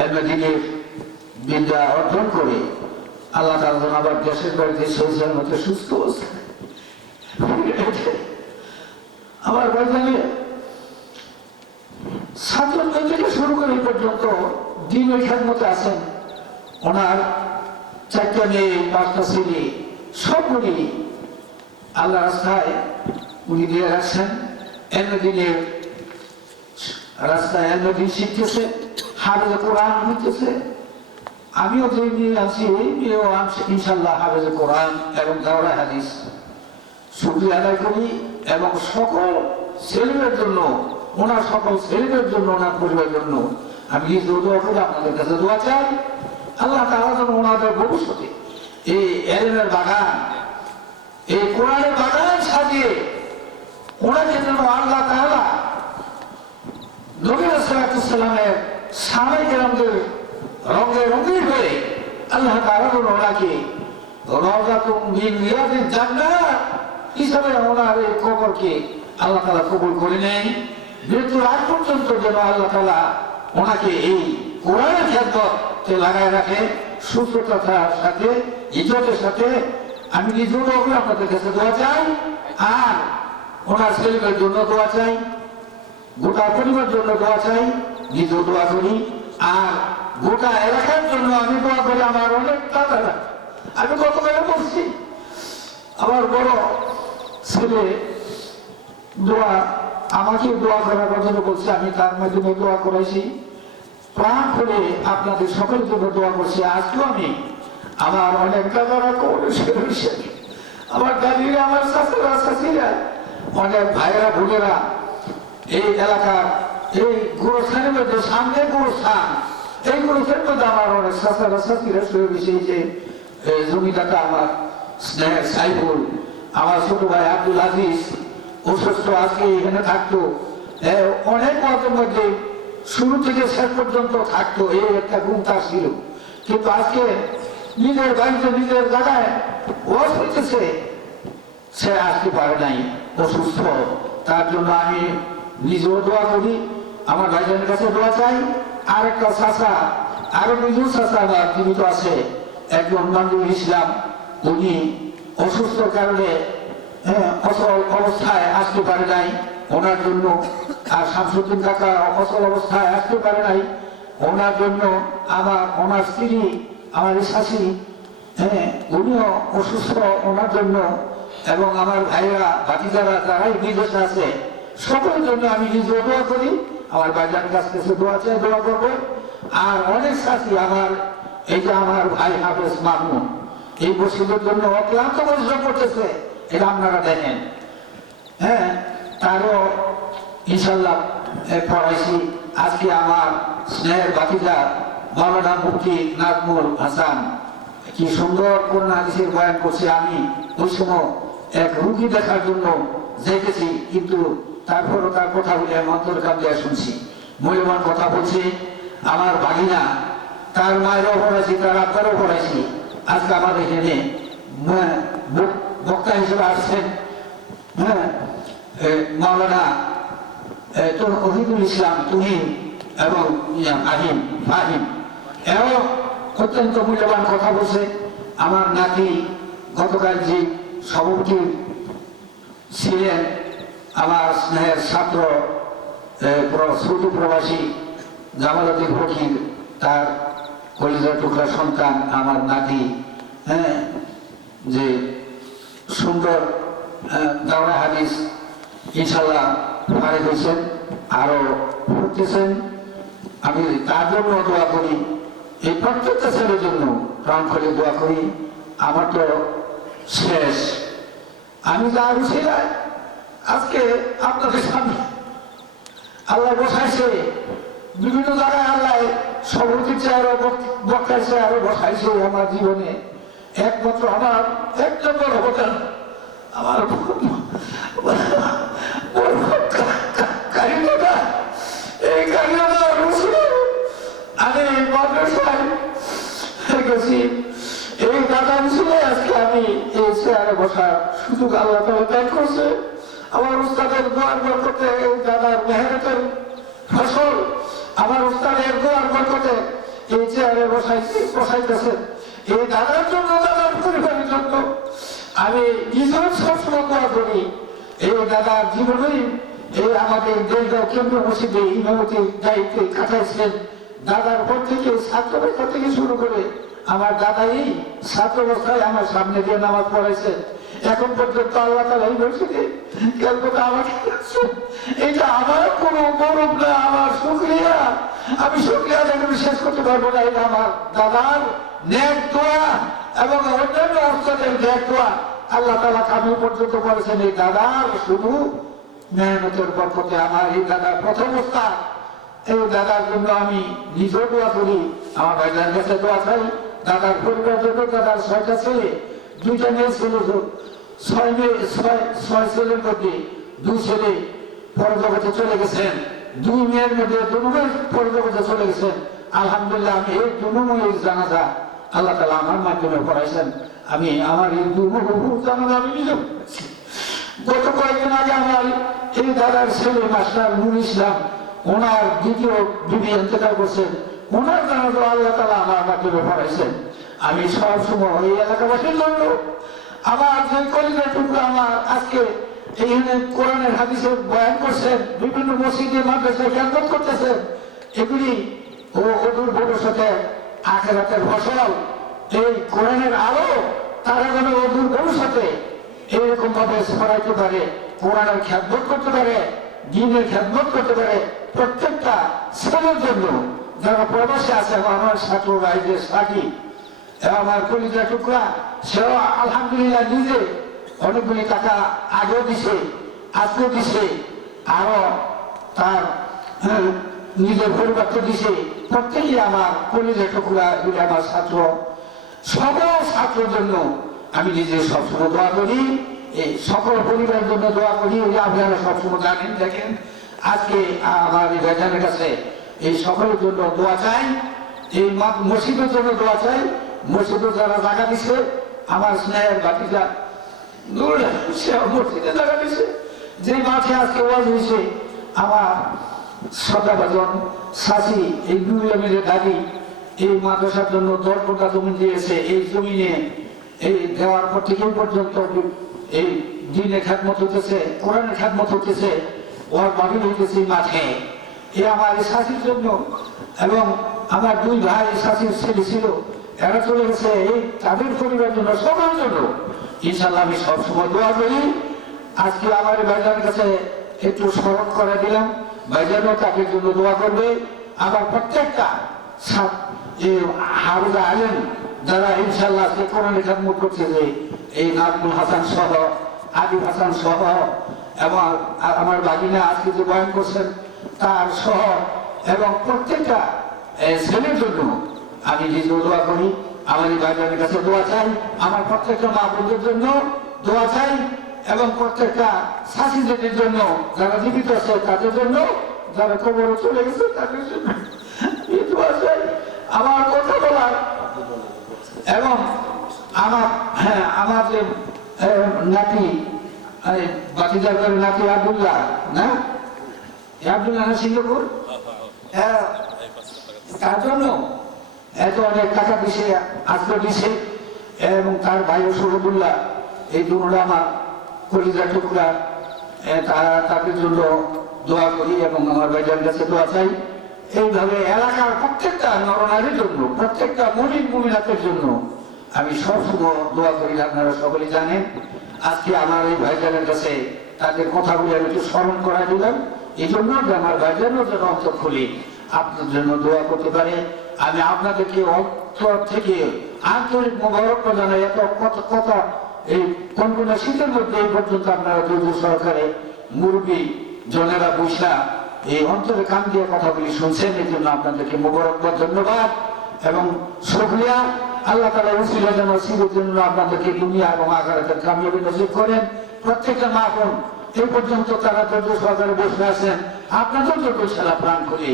এলএমডির বিদ্যা অর্জন করে আল্লাহ তাআলা যেন আবার দেশের বাড়িতে সহিসার মতো সুস্থ অবস্থায় আমার বাড়ি ছাত্র থেকে শুরু করে এই পর্যন্ত দিনের খেদমতে আছেন। ওনার 4টা মেয়ে, 5টা ছেলে, সবগুলি আল্লাহ রাস্তায় উনি দিয়ে রাখছেন। এলমেদিনের রাস্তায় এলমেদিন শিখতেছে, হাফেজে কোরআন হইতেছে। আমিও যে নিয়ে আছি এও ইনশাল্লাহ হাফেজে কোরআন এবং দাওরা হাদিস। শুকরিয়া আদায় করি এবং সকল ছেলেদের জন্য, ওনার সকল ছেলেদের জন্য, ওনার পরিবারের জন্য আমি নিজে দোয়া করি, আপনাদের কাছে দোয়া চাই। আল্লাহ তাআলা যেন ওনাদের ভবিষ্যতে এই এলেমের বাগান, এই কোরআনের বাগান সাজিয়ে ওনাকে যেন আল্লাহ তাআলা নবী সাল্লাল্লাহু আলাইহি ওয়াসাল্লামের সাহাবায়ে কেরামদের রঙে রঙিন হয়ে আল্লাহ তাআলা যেন ওনাকে রাওযাতুম মিন রিয়াদিল জান্নাহ হিসাবে ওনার এই কবরকে আল্লাহ তাআলা কবুল করে নেন। মৃত্যুর আগ পর্যন্ত যেন আল্লাহ তাআলা ওনাকে এই কোরআনের খেদমতে লাগায় রাখে, সুস্থতার সাথে, ইজ্জতের সাথে। আমি নিজেও আপনাদের কাছে দোয়া চাই, আর ওনার ছেলেমেয়ের জন্য দোয়া চাই, গোটা পরিবার জন্য দোয়া চাই, নিজেও দোয়া করি। আর গোটা এলাকার জন্য আমি দোয়া করি। আমার অনেক দাদারা, আমি গতকালে বলছি, আমার বড় ছেলে দোয়া আমাকে দোয়া করার কথা বলছে, আমি তার মাধ্যমে দোয়া করাইছি, প্রাণ করে আপনাদের সকলের জন্য দোয়া করছি। আজকেও আমি আমার অনেক দাদারা করেছে, আমার দাদিরা, আমার শাশুড়া শাশুড়িরা, অনেক ভাইরা বোনেরা এই এলাকার এই গোরস্থানের মধ্যে, সামনে গোরস্থান, এই গোরস্থানের মধ্যে আমার অনেক শাশুড়া শাশুড়িরা শুয়ে গেছে। যে জমিদারটা আমার স্নেহের সাইফুল, আমার ছোট ভাই আব্দুল আজিজ অসুস্থ, আজকে এখানে থাকতো, অনেক মাঝে মধ্যে শুরু থেকে শেষ পর্যন্ত থাকতো, এই একটা গুণ তার ছিল। কিন্তু আজকে নিজের বাড়িতে নিজের জায়গায় ওয়াজ হইতেছে, সে আসতে পারে নাই, অসুস্থ। তার জন্য আমি নিজেও দোয়া করি, আমার ভাইজানের কাছে দোয়া চাই। আর একটা চাচা, আরো নিজের চাচা আমার জীবিত আছে, একজন মঞ্জুর ইসলাম, উনি অসুস্থর কারণে অচল অবস্থায় আসতে পারে নাই, ওনার জন্য। আর শামসুদ্দিন কাকা অচল অবস্থায় আসতে পারে নাই, ওনার জন্য। আমার ওনার স্ত্রী, আমার শাশি, উনিও অসুস্থ, ওনার জন্য। এবং আমার ভাইরা ভাতিজারা যারাই বিদেশে আছে, সকলের জন্য আমি নিজে দোয়া করি। আমার ভাইজান কাছ থেকে দোয়া চাই, দোয়া করবো। আর অনেক সাথী আমার, এই যে আমার ভাই হাফেজ মামুন, এই মসজিদের জন্য অক্লান্ত পরিশ্রম করতেছে, এটা আপনারা দেখেন। তারও ইনশাল্লাহ পড়াইছি। আজকে আমার স্নেহের ভাতিজা মাওলানা মুফতি নাজমুল হাসান কি সুন্দর কোরআন হাদিসের বয়ান করছে। আমি ওই সময় এক রুগী দেখার জন্য দেখেছি, কিন্তু তারপরও তার কথাগুলি আমি অন্তর কান দিয়ে শুনছি, মূল্যবান কথা বলছে। আমার ভাগিনা, তার মায়েরও পড়াইছি, তার আব্বারও পড়াইছি। আজকে আমাদের এখানে বক্তা হিসেবে আসছেন হ্যাঁ মাওলানা তৌহিদুল ইসলাম তুহিন এবং ফাহিম এও অত্যন্ত মূল্যবান কথা বলছে। আমার নাতি গতকাল যে সভাপতি ছিলেন আমার স্নেহের ছাত্র সৌদি প্রবাসী জামালউদ্দিন ফকির, তার কলিজার টুকরা সন্তান আমার নাতি, হ্যাঁ, যে সুন্দর দাওরা হাদিস ইনশাল্লাহ ফারিক হয়েছেন, আরো পড়তেছেন। আমি তার জন্য দোয়া করি, এই প্রত্যেকটা ছেলের জন্য প্রাণ করে দোয়া করি। আমার তো শেষ, আমি যা ছিলাম আজকে আপনাদের সামনে আল্লাহ বসাইছে, বিভিন্ন জায়গায় আল্লাহ সভাপতির চেয়ারও বক্তার চেয়ারও বসাইছে আমার জীবনে। একমাত্র আমার এক নম্বর অবদান আমার কারিগরটা, এই কারিগরটা আমি মাদ্রাসায় গেছি, এই দাদা ছিল আজকে আমি এই চেয়ারে বসার সুযোগ আল্লাহ তাআলা দান করছে। আমার উস্তাদের দোয়ার বরকতে, এই দাদার মেহনতের ফসল আমার উস্তাদের দোয়ার বরকতে এই চেয়ারে বসাইতেছে। এই দাদার জন্য, দাদার পরিবারের জন্য আমি নিজেও সবসময় দোয়া করি। এই দাদার জীবনেই এই আমাদের দেশগাঁও কেন্দ্র মসজিদে ইমামতির দায়িত্বে কাটাইছেন। দাদার পর থেকে ছাত্রবেলা থেকে শুরু করে আমার দাদাই ছাত্র অবস্থায় আমার সামনে দিয়ে নামাজ পড়াইছেন। এখন পর্যন্ত আল্লাহ তাআলা এই মসজিদে কেবল আমাকে এটা আমার কোনো গৌরব না, আমার শুকরিয়া। আমি শুকরিয়া দেখে শেষ করতে পারবো না। এটা আমার দাদার নেক দোয়া এবং অন্যান্য অবস্থানের নেক দোয়া আল্লাহ তাআলা কামিল পর্যন্ত করেছেন। এই দাদার শুধু মেহনতের বরকতে আমার এই দাদার প্রথম উস্তাদ, এই দাদার জন্য আমি নিজেও দোয়া করি, আমার ভাইজানের কাছে দোয়া চাই। দাদার পরিবারের জন্য, দাদার 6টা ছেলে, 2টা মেয়ে ছিল, 6 ছেলের মধ্যে 2 ছেলে পরজগতে চলে গেছেন, 2 মেয়ের মধ্যে 2 মেয়ে পরজগতে চলে গেছেন। আলহামদুলিল্লাহ আমি এই 2 মেয়ের জানাজা আল্লাহ তাআলা আমার মাধ্যমে পড়াইছেন। আমি আমার এই 2 মেয়ের জানাজা আমি নিজে পড়েছি। গত কয়েকদিন আগে আমার এই দাদার ছেলে মাস্টার নুর ইসলাম, ওনার দ্বিতীয় বিবি ইন্তেকাল করছেন, ওনার জানাজা আল্লাহ তাআলা আমার মাধ্যমে পড়াইছেন। আমি সবসময় এই এলাকাবাসীর জন্য আমার যে কলিজার টুকরা আমার আজকে এইখানে কোরআনের হাদিসের বয়ান করছেন, বিভিন্ন মসজিদে মাদ্রাসায় খেদমত করতেছেন, এগুলি ও অদূর ভবিষ্যতে আখিরাতের ফসল, এই কোরআনের আলো তারা যেন অদূর ভবিষ্যতে এইরকম ভাবে ছড়াইতে পারে, কোরআনের খেদমত করতে পারে, দ্বীনের খেদমত করতে পারে। প্রত্যেকটা ছেলের জন্য যারা প্রবাসে আছে, আমার ছাত্র ভাইদের সাথী, আমার কলিজা টুকরা, সেও আলহামদুলিল্লাহ নিজে অনেকগুলি টাকা আগেও দিছে, আজকেও দিছে, আরো তার নিজের পরিবারকে দিছে। প্রত্যেকেই আমার কলিজা টুকরা, এগুলি আমার ছাত্র। সকল ছাত্রের জন্য আমি নিজে সবসময় দোয়া করি, এই সকল পরিবারের জন্য দোয়া করি। আপনারা সবসময় জানেন, দেখেন আজকে আমার এই ভাইজানের কাছে এই সকলের জন্য দোয়া চাই, এই মসজিদের জন্য দোয়া চাই। মসজিদে যারা জায়গা দিছে, আমার স্নেহের ভাতিজা নূর সে মসজিদে জায়গা দিছে, যে মাঠে আজকে ওয়াজ হয়েছে, আমার শ্রদ্ধাভাজন শাশি এই নূর আমিরের দাদি এই মাদ্রাসার জন্য 10 কাঠা জমি দিয়েছে। এই জমিনে এই দেওয়ার পর থেকে পর্যন্ত এই দ্বীনের খেদমত হতেছে, কোরআনের খেদমত হতেছে, ওর বাড়ি হইতেছে মাঠে। এ আমার এই শাশির জন্য, এবং আমার 2 ভাই শাশির ছেলে ছিল, এরা চলে গেছে, এই তাদের পরিবারের জন্য, সবার জন্য ইনশাল্লাহ আমি সবসময় দোয়া করি। আজকে আমার ভাইজানের কাছে একটু স্মরণ করে দিলাম, ভাইজানও তাদের জন্য দোয়া করবে। আবার প্রত্যেকটা হাফেজা আলেম যারা ইনশাল্লাহ আজকে কোরআনের খেদমত করছে, যে এই নাজমুল হাসান সহ, আদিব হাসান সহ, এবং আমার বাগিনা আজকে যে বয়ান করছেন তার সহ, এবং প্রত্যেকটা ছেলের জন্য আমি নিজেও দোয়া করি। আমার এই ভাইজানের কাছে দোয়া চাই, আমার প্রত্যেকটা মা বোনদের জন্য দোয়া চাই, এবং প্রত্যেকটা শাশিদের জন্য, যারা জীবিত আছে তাদের জন্য, যারা কবরে চলে গেছে তাদের জন্য দোয়া চাই। আমার কথা বলার এবং আমার যে নাতি বাতিজার করে নাতি আব্দুল্লাহ না, আব্দুল্লাহ না সিঙ্গাপুর, তার জন্য এত অনেক টাকা দিছে, আজকে দিছে, এবং তার ভাই সৌরদুল্লাহ, এই দুটো আমার কলিজার টুকরা, তাদের জন্য দোয়া করি এবং আমার ভাইজানের কাছে দোয়া চাই। এইভাবে এলাকার প্রত্যেকটা নরনারীর জন্য, প্রত্যেকটা মহিলা মহিলাদের জন্য আমি সবসময় দোয়া করি, আপনারা সকলে জানেন। আজকে আমার এই ভাইজানের কাছে তাদের কথাগুলি আমি একটু স্মরণ করা দিলাম, এই জন্য যে আমার ভাইজানের জন্য অন্তর খুলি আপনার জন্য দোয়া করতে পারে। আমি আপনাদেরকে অন্তর থেকে আন্তরিক মোবারক জানাই। এত কথা এই কোন শীতের মধ্যে এই পর্যন্ত আপনারা ধৈর্য সহকারে মুরব্বী জনেরা বৈশা এই অন্তরে কান দিয়ে কথাগুলি শুনছেন, এই জন্য আপনাদেরকে মোবারকবাদ, ধন্যবাদ এবং শুকরিয়া। আল্লাহ তাআলা উসিলা যেন সিরের জন্য আপনাদেরকে দুনিয়া এবং আখিরাতের কামিয়াবি নসিব করেন। প্রত্যেকটা মা বোন এই পর্যন্ত তারা ধৈর্য সহকারে বসে আছেন, আপনাদের জন্য সারা প্রাণ করি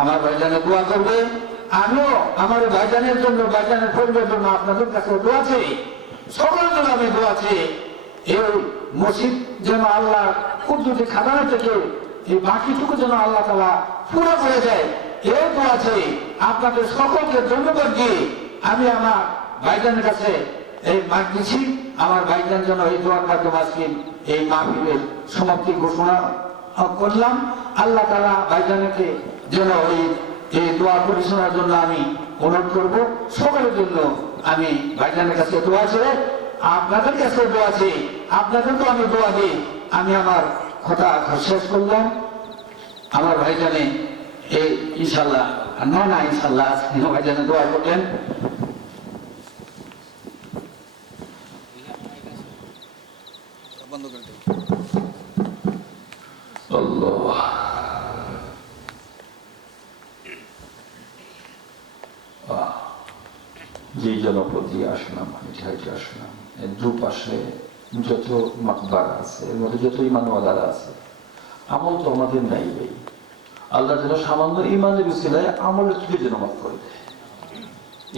আমার ভাইজানের দোয়া করবে। আমিও আমার ভাইজানের জন্য, ভাইজানের পরিবারের জন্য আপনাদের কাছে দোয়া চাই, সকলের জন্য আমি দোয়া চাই। এই মসজিদ যেন আল্লাহ কুদরতি খাজানা থেকে এই বাকিটুকু যেন আল্লাহ তাআলা পুরো করে দেয়, এই দোয়া চাই। আপনাদের সকলকে ধন্যবাদ দিয়ে আমি আমার ভাইজানের কাছে এই মাঠ দিচ্ছি। আমার ভাইজান যেন এই দোয়ার মাধ্যমে আজকে এই মাহফিলের সমাপ্তি ঘোষণা করলাম। আল্লাহ তাআলা ভাইজানকে যেন এই দোয়া পরিচালনার জন্য আমি অনুরোধ করব। সকলের জন্য আমি ভাইজানের কাছে দোয়া চাই, আপনাদের কাছে দোয়া চাই, আপনাদেরকে আমি দোয়া দিই। আমি আমার কথা শেষ করলাম। আমার ভাইজানে এই ইনশাল্লাহ না ইনশাল্লাহ ভাইজানে দোয়া করলেন। বন্ধ করে দেব। আল্লাহ যে জনপতি আসলাম, হেঁটে হেঁটে আসলাম, এর দুপাশে যত মাকবারা আছে, এর মধ্যে যত ইমানওয়ালারা আছে, আমল তো আমাদের নাই ভাই। আল্লাহ যেন সামান্য ইমানের উসিলায় আমলের থেকে যেন মাফ করে দেয়,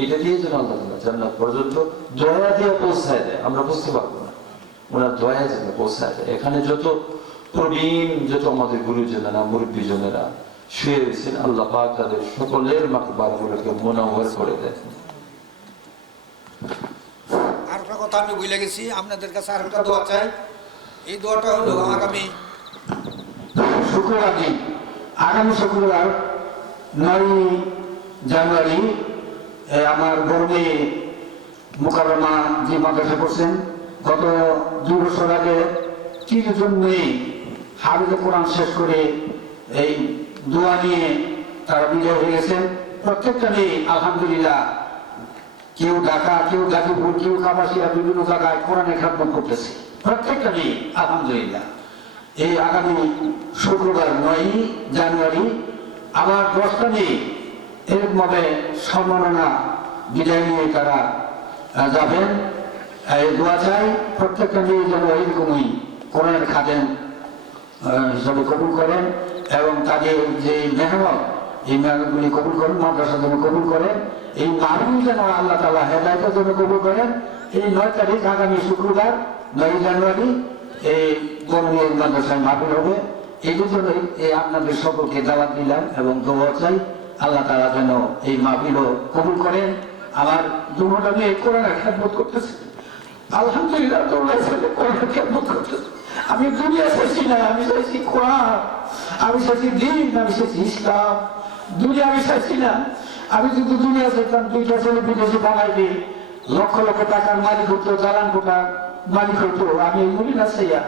এটা দিয়ে যেন আল্লাহ জান্নাত পর্যন্ত দয়া দিয়ে পৌঁছায় দেয়। আমরা বুঝতে পারবো না, ওনার দয়া যেন পৌঁছায় দেয়। এখানে যত প্রবীণ, যত আমাদের গুরুজনেরা, মুরব্বীজনেরা শুয়ে রয়েছেন, আল্লাহ পাক তাদের সকলের মাকবারগুলোকে মুনাওয়ার করে দেয়। আর একটা কথা আমি ভুলে গেছি, আপনাদের কাছে আর একটা দোয়া চাই। এই দোয়াটা হলো আগামী শুক্রবার দিন, আগামী শুক্রবার 9 জানুয়ারি আমার বড় মেয়ে মুকাররমা যে মাদ্রাসা করছেন, গত 2 বছর আগে 3 জন মেয়ে হাফেজে কোরআন শেষ করে এই দোয়া নিয়ে তারা বিজয় হয়ে গেছেন। প্রত্যেকটা মেয়ে আলহামদুলিল্লাহ, কেউ ঢাকা, কেউ গাজীপুর, কেউ কাপাসিয়া, বিভিন্ন জায়গায় কোরআনের খেদমত করতেছে প্রত্যেকটা মেয়ে আলহামদুলিল্লাহ। এই আগামী শুক্রবার 9 জানুয়ারি আমার 10টা মেয়ে এরকমভাবে সম্মাননা বিদায় নিয়ে তারা যাবেন। এই দোয়া চাই প্রত্যেকটা মেয়ে যেন এইরকমই কোরআনের খাদেম হিসাবে কবুল করেন এবং তাদের যে মেহনত, এই মেহনতগুলি কবুল করেন, মাদ্রাসা যেন কবুল করেন, এই মাহফিল যেন আল্লাহ তাআলা হেদায়েতের জন্য কবুল করেন। এই 9 তারিখ আগামী শুক্রবার 9 জানুয়ারি এই গরমের মাদ্রাসায় মাহফিল হবে। এই জন্য আপনাদের সকলকে দাওয়াত দিলাম এবং দোয়া চাই আল্লাহ তাআলা যেন এই মাহফিলও কবুল করেন। আমার দুটো মেয়ে কোরআনের খেদমত করতেছে আলহামদুলিল্লাহ, কোরআনের খেদমত করতেছে। আমি দুনিয়া চাইছি না, আমি চাইছি কোরআন, আমি চাইছি দিন, আমি চাইছি ইসলাম। দুনিয়া আমি চাইছি না। আমি যদি দুনিয়া চাইতাম 2টা ছেলে বিদেশে বানাই দিই, লক্ষ লক্ষ টাকার মালিক হতো, জ্বালান কোটার মালিক হতো। আমি এইগুলি না চাইয়া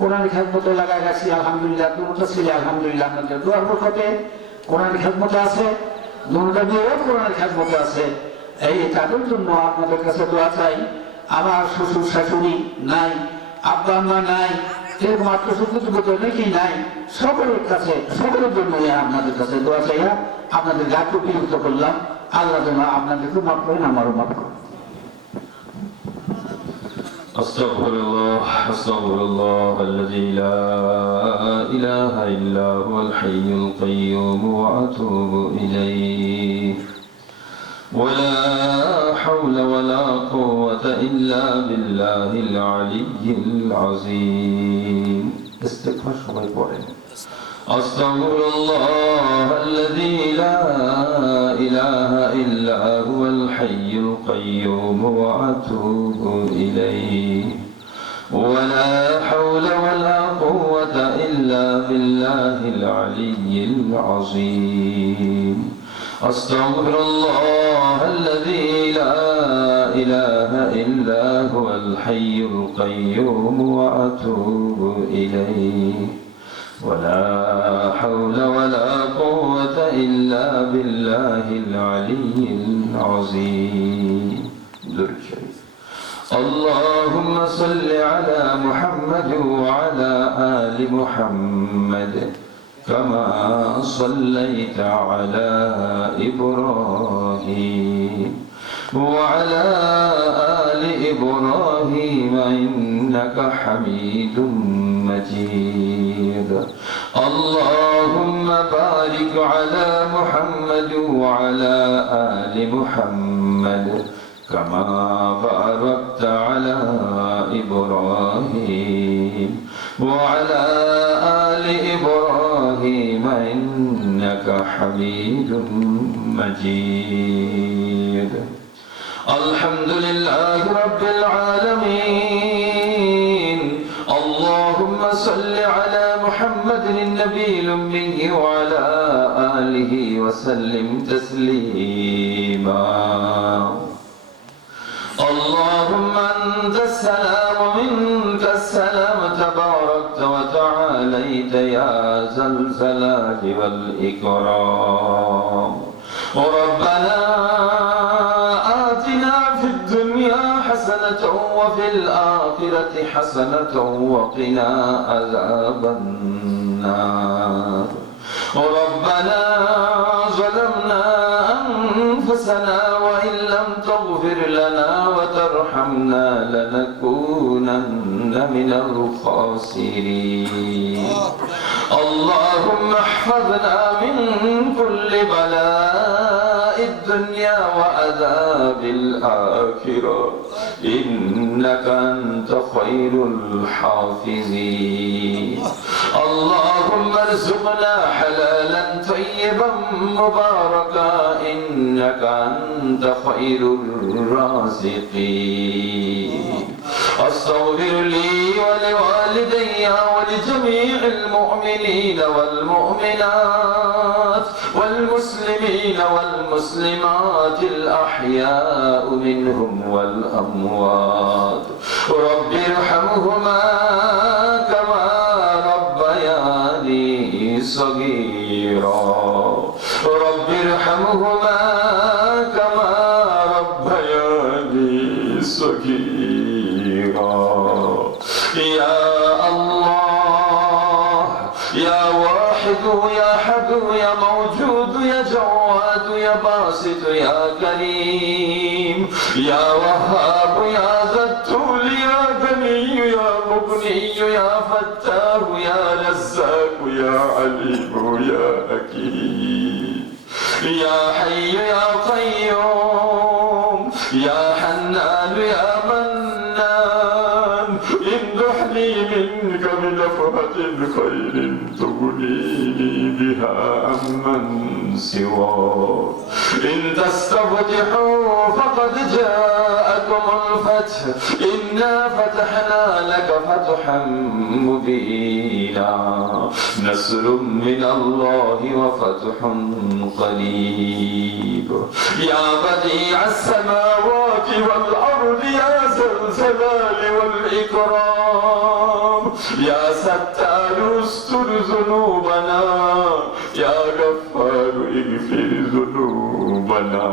কোরআন খেদমতে লাগাই রাখছি আলহামদুলিল্লাহ। দুটো ছেলে আলহামদুলিল্লাহ আপনাদের দোয়ার বরকতে কোরআন খেদমতে আছে, দুটা মেয়েও কোরআন খেদমতে আছে। এই তাদের জন্য আপনাদের কাছে দোয়া চাই। আমার শ্বশুর শাশুড়ি নাই, আব্বা আম্মা নাই, এরকম আত্মীয় অনেকেই নাই, সকলের কাছে, সকলের জন্য আপনাদের কাছে দোয়া চাইয়া আপনাদের গাছকে বিরক্ত করলাম। আল্লাহ যেন আপনাদেরকে মাফ করেন, আমারও মাফ করেন। أستغفر الله الذي لا إله إلا هو الحي القيوم وأتوب إليه ولا حول ولا قوة إلا بالله العلي العظيم. استغفر সবাই পড়েন। أستغفر الله الذي لا إله إلا هو الحي القيوم وأتوب إليه. ولا حول ولا قوة إلا بالله العلي العظيم. أستغفر الله الذي لا إله إلا هو الحي القيوم وأتوب إليه. ولا حول ولا قوة إلا بالله العلي العظيم. درود شريف. اللهم صل على محمد وعلى آل محمد كما صليت على إبراهيم وعلى آل إبراهيم إنك حميد مجيد. اللهم بارك على محمد وعلى آل محمد كما باركت على إبراهيم وعلى آل إبراهيم إنك حميد مجيد. الحمد لله رب العالمين. اللهم صل على محمد النبي الأمي وعلى آله وسلم تسليما. اللهم أنت السلام ومنك السلام تباركت وتعاليت يا ذا الجلال والإكرام. ربنا آتنا في الدنيا حسنة وفي الآخرة حسنة وقنا عذاب النار. ربنا ظلمنا أنفسنا وإن لم تغفر لنا وترحمنا لنكونن من الخاسرين. اللهم احفظنا من كل بلاء الدنيا وعذاب الآخرة إنك أنت خير الحافظين. اللهم ارزقنا حلالا طيبا مباركا إنك أنت خير الرازقين. أستغفر لي ولوالدي ولجميع المؤمنين والمؤمنات والمسلمين والمسلمات الأحياء منهم والأموات. رب ارحمهما كما ربياني صغيرا. رب ارحمهما كما ربياني صغيرا. يا الله يا واحد يا أحد يا موجود يا جواد يا باسط يا كريم يا وهاب يا ذا الطول يا غني يا مغني يا فتاه يا رزاق يا عليم يا حكيم. يا حي يا قيوم يا حنان يا منان. امدح لي منك بنفحة خير تغنيني بها عمن سواك. إن تستفتحوا فقد جاءكم الفتح. إنا فتحنا لك فتحا مبينا. نصر من الله وفتح قريب. يا بديع السماوات والأرض يا ذا الجلال والإكرام. يا ستار استر ذنوبنا يا غفار اغفر ذنوبنا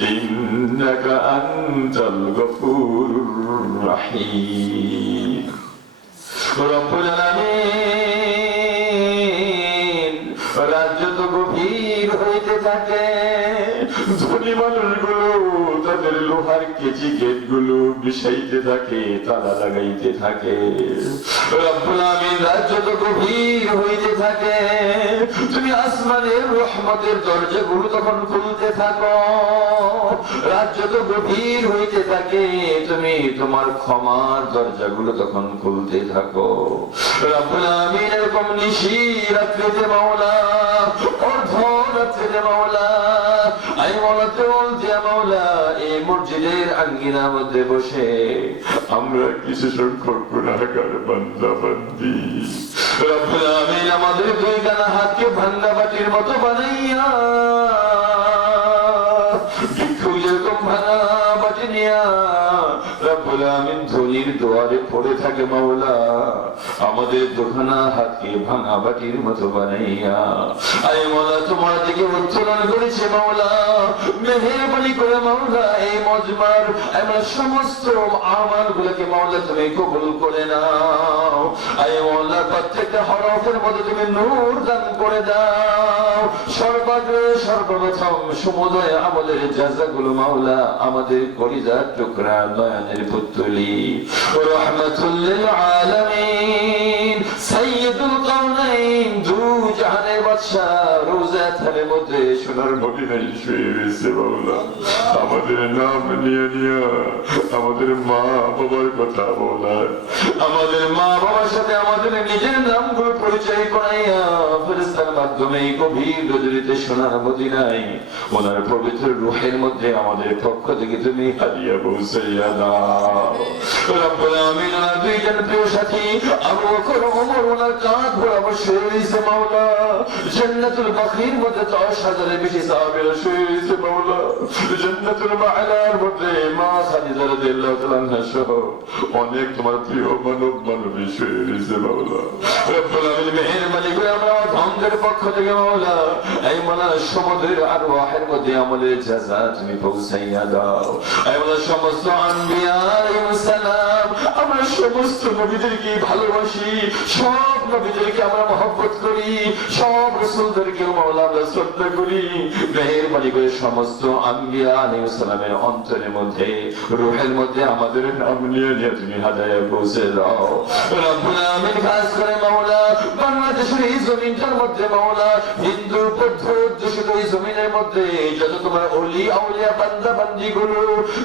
إنك أنت الغفور الرحيم. رب العالمين রাজ্য তো গভীর হইতে থাকে, ধনী মানুষগুলো তাদের লোহার কেজি গেটগুলো বিষাইতে থাকে, তালা লাগাইতে থাকে। রব্বুল আমিন রাত যত গভীর হইতে থাকে, তুমি আসমানের রহমতের দরজাগুলো তখন খুলতে থাকো। রাত যত গভীর হইতে থাকে, তুমি তোমার ক্ষমার দরজাগুলো তখন খুলতে থাকো। রব্বুল আমিন এরকম নিশি রাত্রিতে মাওলা, অর্ধ রাত্রিতে মাওলা, আমি মাওলাতে বলতে মাওলা, এই মসজিদের আঙ্গিনার মধ্যে বসে আমরা কিছু সংখ্যক গুনাহগার বান্দা বান্দি, রব্বুল আমিন আমাদের দুই কানা হাতকে ভাঙ্গা বাটির মতো বানাইয়া, ভিক্ষুক যেরকম ভাঙা বাটি নিয়া রব্বুল আমিন ধনির দুয়ারে পড়ে থাকে মাওলা, আমাদের দুখানা হাতকে ভাঙা বাটির মতো বানাইয়া আয় মাওলা তোমার দিকে উত্তোলন করেছে মাওলা। মেহেরবানি করে মাওলা এই মজমার আমরা সমস্ত আমালগুলোকে মাওলা তুমি কবুল করে নাও। আয় মাওলা প্রত্যেকটা হরফের মধ্যে তুমি নূর দান করে দাও। সর্বাগ্রে সর্বপ্রথম সমুদয় আমলের জাযাগুলো মাওলা আমাদের কলিজার টুকরা নয়নের পুতুলি রাহমাতুল লিল আলামিন সাইয়্যিদুল কাউনাইন দু জাহানের বাদশা রোজা থানের মধ্যে সোনার মদিনায় শুয়ে রয়েছে মাওলা, আমাদের নাম নিয়ে নিয়ে আমাদের মা বাবার কথা বলা, আমাদের মা বাবার সাথে আমাদের নিজের নামগুলো পরিচয় করাইয়া ফেরেশতার মাধ্যমে গভীর রজনীতে সোনার মদিনায় ওনার পবিত্র রূহের মধ্যে আমাদের পক্ষ থেকে তুমি হাদিয়া পৌঁছাইয়া দাও। রব্বুল আমিন ওনার দুইজন প্রিয় সাথী আবু বকর ওমর ওনার কাঁধ বরাবর শুয়ে রয়েছে মাওলা, জান্নাতুল বাকির মধ্যে 10,000-এর বেশি সাহাবীরা শুয়ে রয়েছে মাওলা, জান্নাতুল মাআলার মধ্যে মা খাদিজা রাদিয়াল্লাহু তাআলা আনহা সহ অনেক তোমার প্রিয় মানব মানবী শুয়ে রয়েছে মাওলা। রব্বুল আমিন মেহেরবানি করে আমরা ধনদের পক্ষ থেকে মাওলা এই মাওলা সমুদ্রের আরওয়াহের মধ্যে আমলের জাযা তুমি পৌঁছাইয়া দাও। এই মাওলা সমস্ত আম্বিয়া আলাইহিস সালাম, আমরা সমস্ত নবীদেরকে ভালোবাসি, সব নবীদেরকে আমরা মহব্বত করি, সব রাসূলদেরকে মাওলা আমরা শ্রদ্ধা করি। মেহেরবানি করে সমস্ত আম্বিয়া আলাইহিস সালামের অন্তরের মধ্যে রূহের মধ্যে আমাদের নাম নিয়ে নিয়ে তুমি হাদায়া পৌঁছে দাও। রব্বুল আমিন খাস করে মাওলা বাংলাদেশের এই জমিনটার মধ্যে মাওলা হিন্দু বৌদ্ধ অধ্যুষিত এই জমিনের মধ্যে যত তোমার ওলি আউলিয়া বান্দা বান্দি গুলো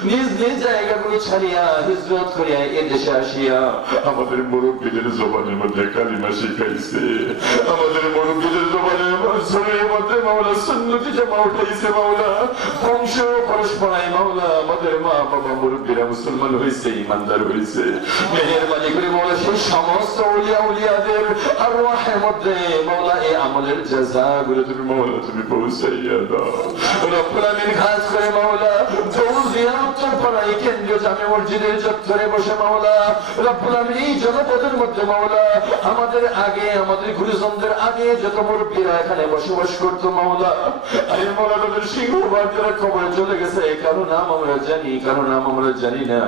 নিজ নিজ জায়গাগুলো ছাড়িয়া হিজরত করিয়া এই দেশে আসিয়া আমাদের মুরব্বীদের জবানের মধ্যে কালিমা শিখাইছে, আমাদের মুরব্বীদের জবানের মধ্যে মাওলা সুন্নতি জামা উঠাইছে মাওলা, বংশ পরস্পরায় মাওলা আমাদের মা বাবা মুরব্বীরা মুসলমান হয়েছে, ইমানদার হয়েছে। মেহেরবানি করে মাওলা সেই সমস্ত ওলিয়া উলিয়াদের আরওয়াহের মধ্যে মাওলা এই আমলের জাযাগুলো তুমি মাওলা তুমি পৌঁছাইয়া দাও। রব্বুল আমিন খাস করে মাওলা জৌজিয়া উত্তরপাড়া এই কেন্দ্রীয় জামে মসজিদের চত্বরে বসে মাওলা রব্বুল আমিন এই জনপদের মধ্যে মাওলা আমাদের আগে আমাদের গুরুজনদের আগে যত মুরব্বীরা এখানে বসবাস করতো মাওলা, আরে মাওলা তাদের সিংহভাগ যারা কবরে চলে গেছে, কারো নাম আমরা জানি কারো নাম আমরা জানি না।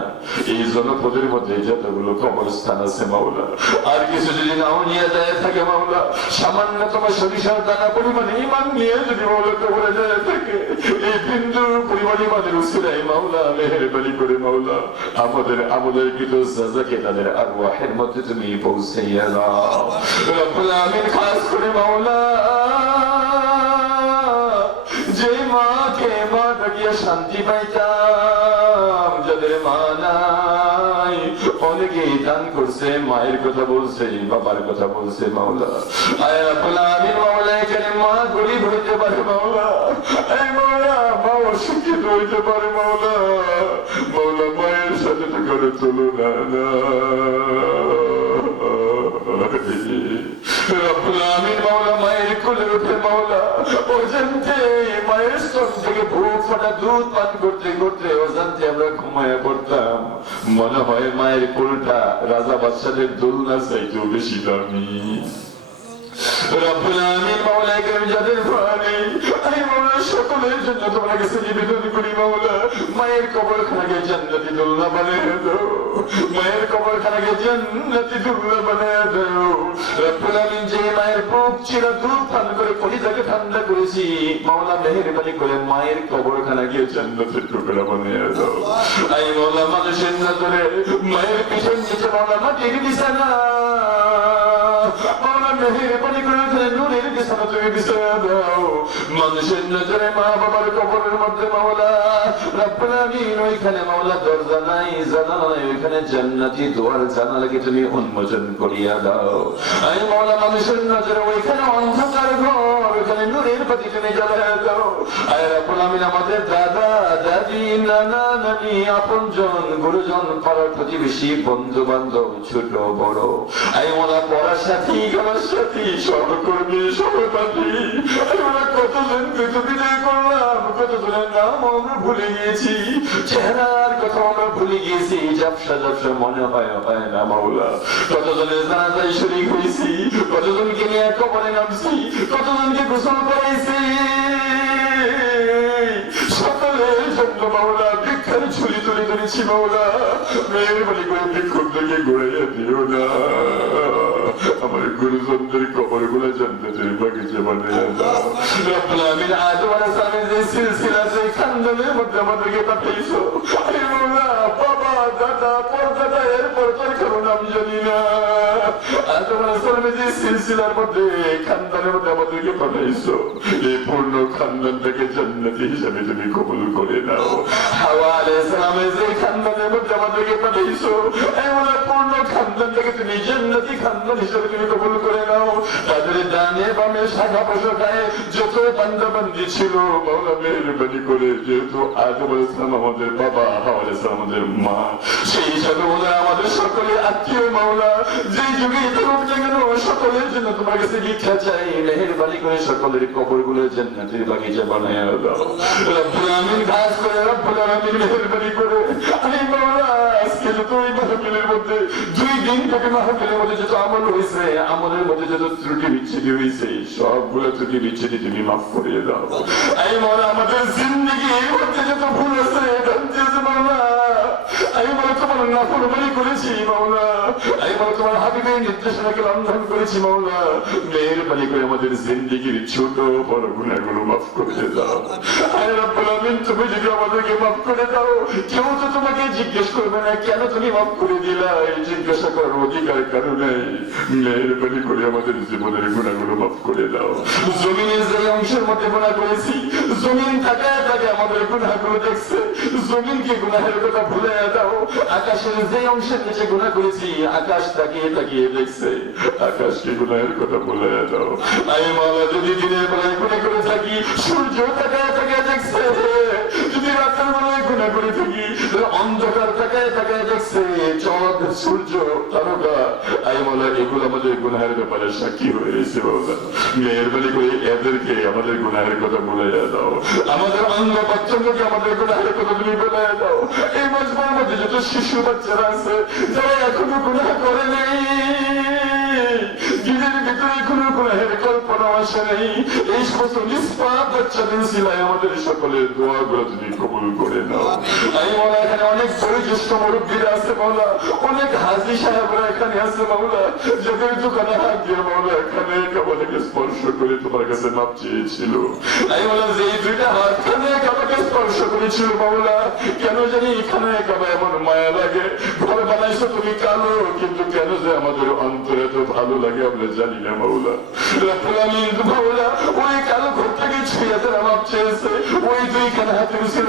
এই জনপদের মধ্যে যতগুলো কবরস্থান আছে মাওলা, আর কিছু যদি নাও নিয়ে যায় থাকে মাওলা, সামান্যতম সরিষার দানা পরিমাণ ঈমান নিয়ে যদি মাওলা কবরে যায় থাকে, এই বিন্দু পরিমাণ ঈমানের উসিলায় মাওলা মেহেরবানি করে মাওলা আমাদের আমলের কিছু জাযাকে তাদের আরওয়াহের মধ্যে তুমি পৌঁছাইয়া দাও। রব্বুল আমিন খাস করে মাওলা যে মাকে মা ডাকিয়া শান্তি পাইতাম, যাদের মা নাই অনেকেই দান করছে, মায়ের কথা বলছে, বাবার কথা বলছে মাওলা, আয় রব্বুল আমিন মাওলা এখানে মা গরিব হইতে পারে মাওলা, এই মাওলা মা অশিক্ষিত হইতে পারে মাওলা, মাওলা মায়ের সাথে তো করে তুলনা না। রব্বুল আমিন মাওলা মায়ের কোলে উঠে মাওলা অজান্তে মায়ের স্তন থেকে বুক ফাটা দুধ পান করতে করতে অজান্তে আমরা ঘুমায় পড়তাম, মনে হয় মায়ের কোলটা রাজা বাদশাদের দোলনা চাইতেও বেশি দামি। রব্বুল আমিন মাওলা যাদের ভাই মাওলা সকল সকলের জন্য তোমার কাছে নিবেদন করি মাওলা, মায়ের কবরখানাকে জান্নাতি দুল্লা বানিয়ে দাও, মায়ের কবরখানাকে জান্নাতি দুল্লা বানিয়ে দাও। রব্বুল আমিন, যে মায়ের বুক চিরা দুধ পান করে কলিজাকে ঠান্ডা করেছি মাওলা, মেহেরবানি করে মায়ের কবরখানাকে জান্নাতের টুকরা বানিয়ে দাও। আই মাওলা, মানুষের নজরে মায়ের পিছন নিচে মাওলা মাটির বিছানা, মাওলা মেহেরবানি করে নূরের বিছানা তুমি বিছানা দাও। মানুষের নজরে মা বাবার কবরের মধ্যে মাওলা রব্বুল আমিন ওইখানে মাওলা দরজা নাই, জানালা নাই, ওইখানে জান্নাতি দুয়ার জানালাকে তুমি উন্মোচন করিয়া দাও। আই মাওলা, মানুষের নজরে ওইখানে অন্ধকার ঘর, ওইখানে নূরের বাতি তুমি জ্বালায়া দাও। আয় রব্বুল আমিন, আমাদের দাদা দাদি নানা নানি আপনজন গুরুজন পাড়ার প্রতিবেশী বন্ধু বান্ধব ছোট বড়, আই মাওলা পড়ার সাথী খেলার সাথী সহকর্মী সহপাঠী, আমরা কতজনকে তো বিদায় করলাম, কতজনের নাম আমরা ভুলে গিয়েছি, চেহারার কথা আমরা ভুলে গিয়েছি, ঝাপসা ঝাপসা মনে হয় না মাওলা। কতজনের জানাজায় শরীক হয়েছি, কতজনকে নিয়ে কবরে নামছি, কতজনকে গোসল করাইছি, সকলের জন্য মাওলা ভিক্ষার ঝুলি তুলে ধরেছি মাওলা, মেহেরবানি করে ভিক্ষুকদেরকে ঘুরাইয়া দিও না, আমার গুরুজনদের কবর গুলো জান্নাতের বাগিচা বানিয়ে দাও। রব্বুল আমিন, আদম আলাইহিস সালামের যে সিলসিলা, যে খানদানের মধ্যে আমাদেরকে পাঠিয়েছো, আরে মাওলা বাবা দাদা পরদাদা এরপর তোর কারো নাম জানি না, আদম আলাইহিস সালামের যে সিলসিলার মধ্যে খানদানের মধ্যে আমাদেরকে পাঠিয়েছো, এই পূর্ণ খানদানটাকে জান্নাতি হিসাবে তুমি কবুল করে নাও। হাওয়া আলাইহিস সালামের যে খানদানের মধ্যে আমাদেরকে পাঠিয়েছো, এই মাওলা পূর্ণ খানদানটাকে তুমি জান্নাতি খানদান হিসাবে তুমি কবুল করে নাও। তাদের ডানে বামে শাখা প্রশাখায় যত বান্দা বান্দি ছিল মাওলা মেহেরবানি করে, যেহেতু আদম আলাইহিস সালাম আমাদের বাবা, হাওয়া আলাইহিস সালাম আমাদের মা, সেই হিসাবে মাওলা আমাদের সকলের আত্মীয় মাওলা, যে যুগে থাকুক না কেন সকলের জন্য তোমার কাছে ভিক্ষা চাই, মেহেরবানি করে সকলের কবরগুলো জান্নাতের বাগিচা বানায়া দাও। রব্বুল আমিন, খাস করে রব্বুল আমিন মেহেরবানি করে আমি মাওলা আজকে যত ওই মাহফিলের মধ্যে 2 দিন থেকে মাহফিলের মধ্যে যত আমল হয়েছে, আমলের মধ্যে যত ত্রুটি বিচ্ছুতি হয়েছে, সবগুলো ত্রুটি বিচ্ছুতি তুমি মাফ করিয়ে দাও। এই মাওলা, আমাদের জিন্দেগির মধ্যে যত ভুল আছে ভ্রান্তি আছে মাওলা, আমি মাওলা তোমার নাফরমানি করেছি মাওলা, আমি মাওলা তোমার হাবিবের নির্দেশনাকে লঙ্ঘন করেছি মাওলা, মেহেরবানি করে আমাদের জিন্দেগির ছোট বড় গুনাহগুলো মাফ করে দাও। আয় রব্বুল আমিন, তুমি যদি আমাদেরকে মাফ করে দাও, কেউ তো তোমাকে জিজ্ঞেস করবে না কেন তুমি মাফ করে দিলা, এই জিজ্ঞাসা করার অধিকার কারো নেই। মেহেরবানি করে আমাদের জীবনের গুনাহগুলো মাফ করে দাও। জমিনের যে অংশের মধ্যে গুনাহ করেছি, জমিন তাকায় তাকায় আমাদের গুনাহগুলো দেখছে, জমিনকে গুনাহের কথা ভুলে দাও। আকাশের যে অংশের নিচে গুনাহ করেছি, আকাশ তাকিয়ে তাকিয়ে দেখছে, আকাশকে গুনাহের কথা ভুলে দাও। আয় মাওলা, যদি দিনের বেলায় গুনাহ করে থাকি, সূর্য তাকায় তাকায় দেখছে, যদি রাতের বেলায় গুনাহ করে থাকি, অন্ধকার তাকায় তাকায় দেখছে, চাঁদ সূর্য তারকা, আয় মাওলা এগুলো আমাদের গুনাহের ব্যাপারে সাক্ষী হয়েছে মাওলা, মেহেরবানি করে এদেরকে আমাদের গুনাহের কথা ভুলে দাও। আমাদের অঙ্গ প্রত্যঙ্গকে আমাদের গুনাহের কথা তুমি ভুলে দাও। এই মজমার মধ্যে যত শিশু বাচ্চারা আছে যারা এখনো গুনাহ করে নেই, দিনের ভিতরে কোনো গুনাহের কল্পনা আসে নেই, এই সমস্ত নিষ্পাপ বাচ্চাদের সিলাই আমাদের সকলের দোয়াগুলো তুমি কবুল করে নাও। আমি মাওলা, এখানে অনেক বয়োজ্যেষ্ঠ মুরব্বীরা আছে মাওলা, অনেক হাজী সাহেবরা এখানে আছে মাওলা, যাদের দোকানে হাত দিয়ে মাওলা এখানে আমাদেরকে স্পর্শ করে তোমার কাছে মাপ চেয়েছিল। আমি মাওলা, যে 2টা হাত খানে আমাকে স্পর্শ করেছিল মাওলা, কেন জানি এখানে এমন মায়া লাগে, ঘর বানাইছো তুমি কালো, কিন্তু কেন যে আমাদের অন্তরে তো ভালো লাগে আমরা জানি না মাওলা। রব্বুল আমিন মাওলা, ওই কালো ঘর থেকে ছুঁয়ে মাপ চেয়েছে, ওই 2 খানা হাতের ছিল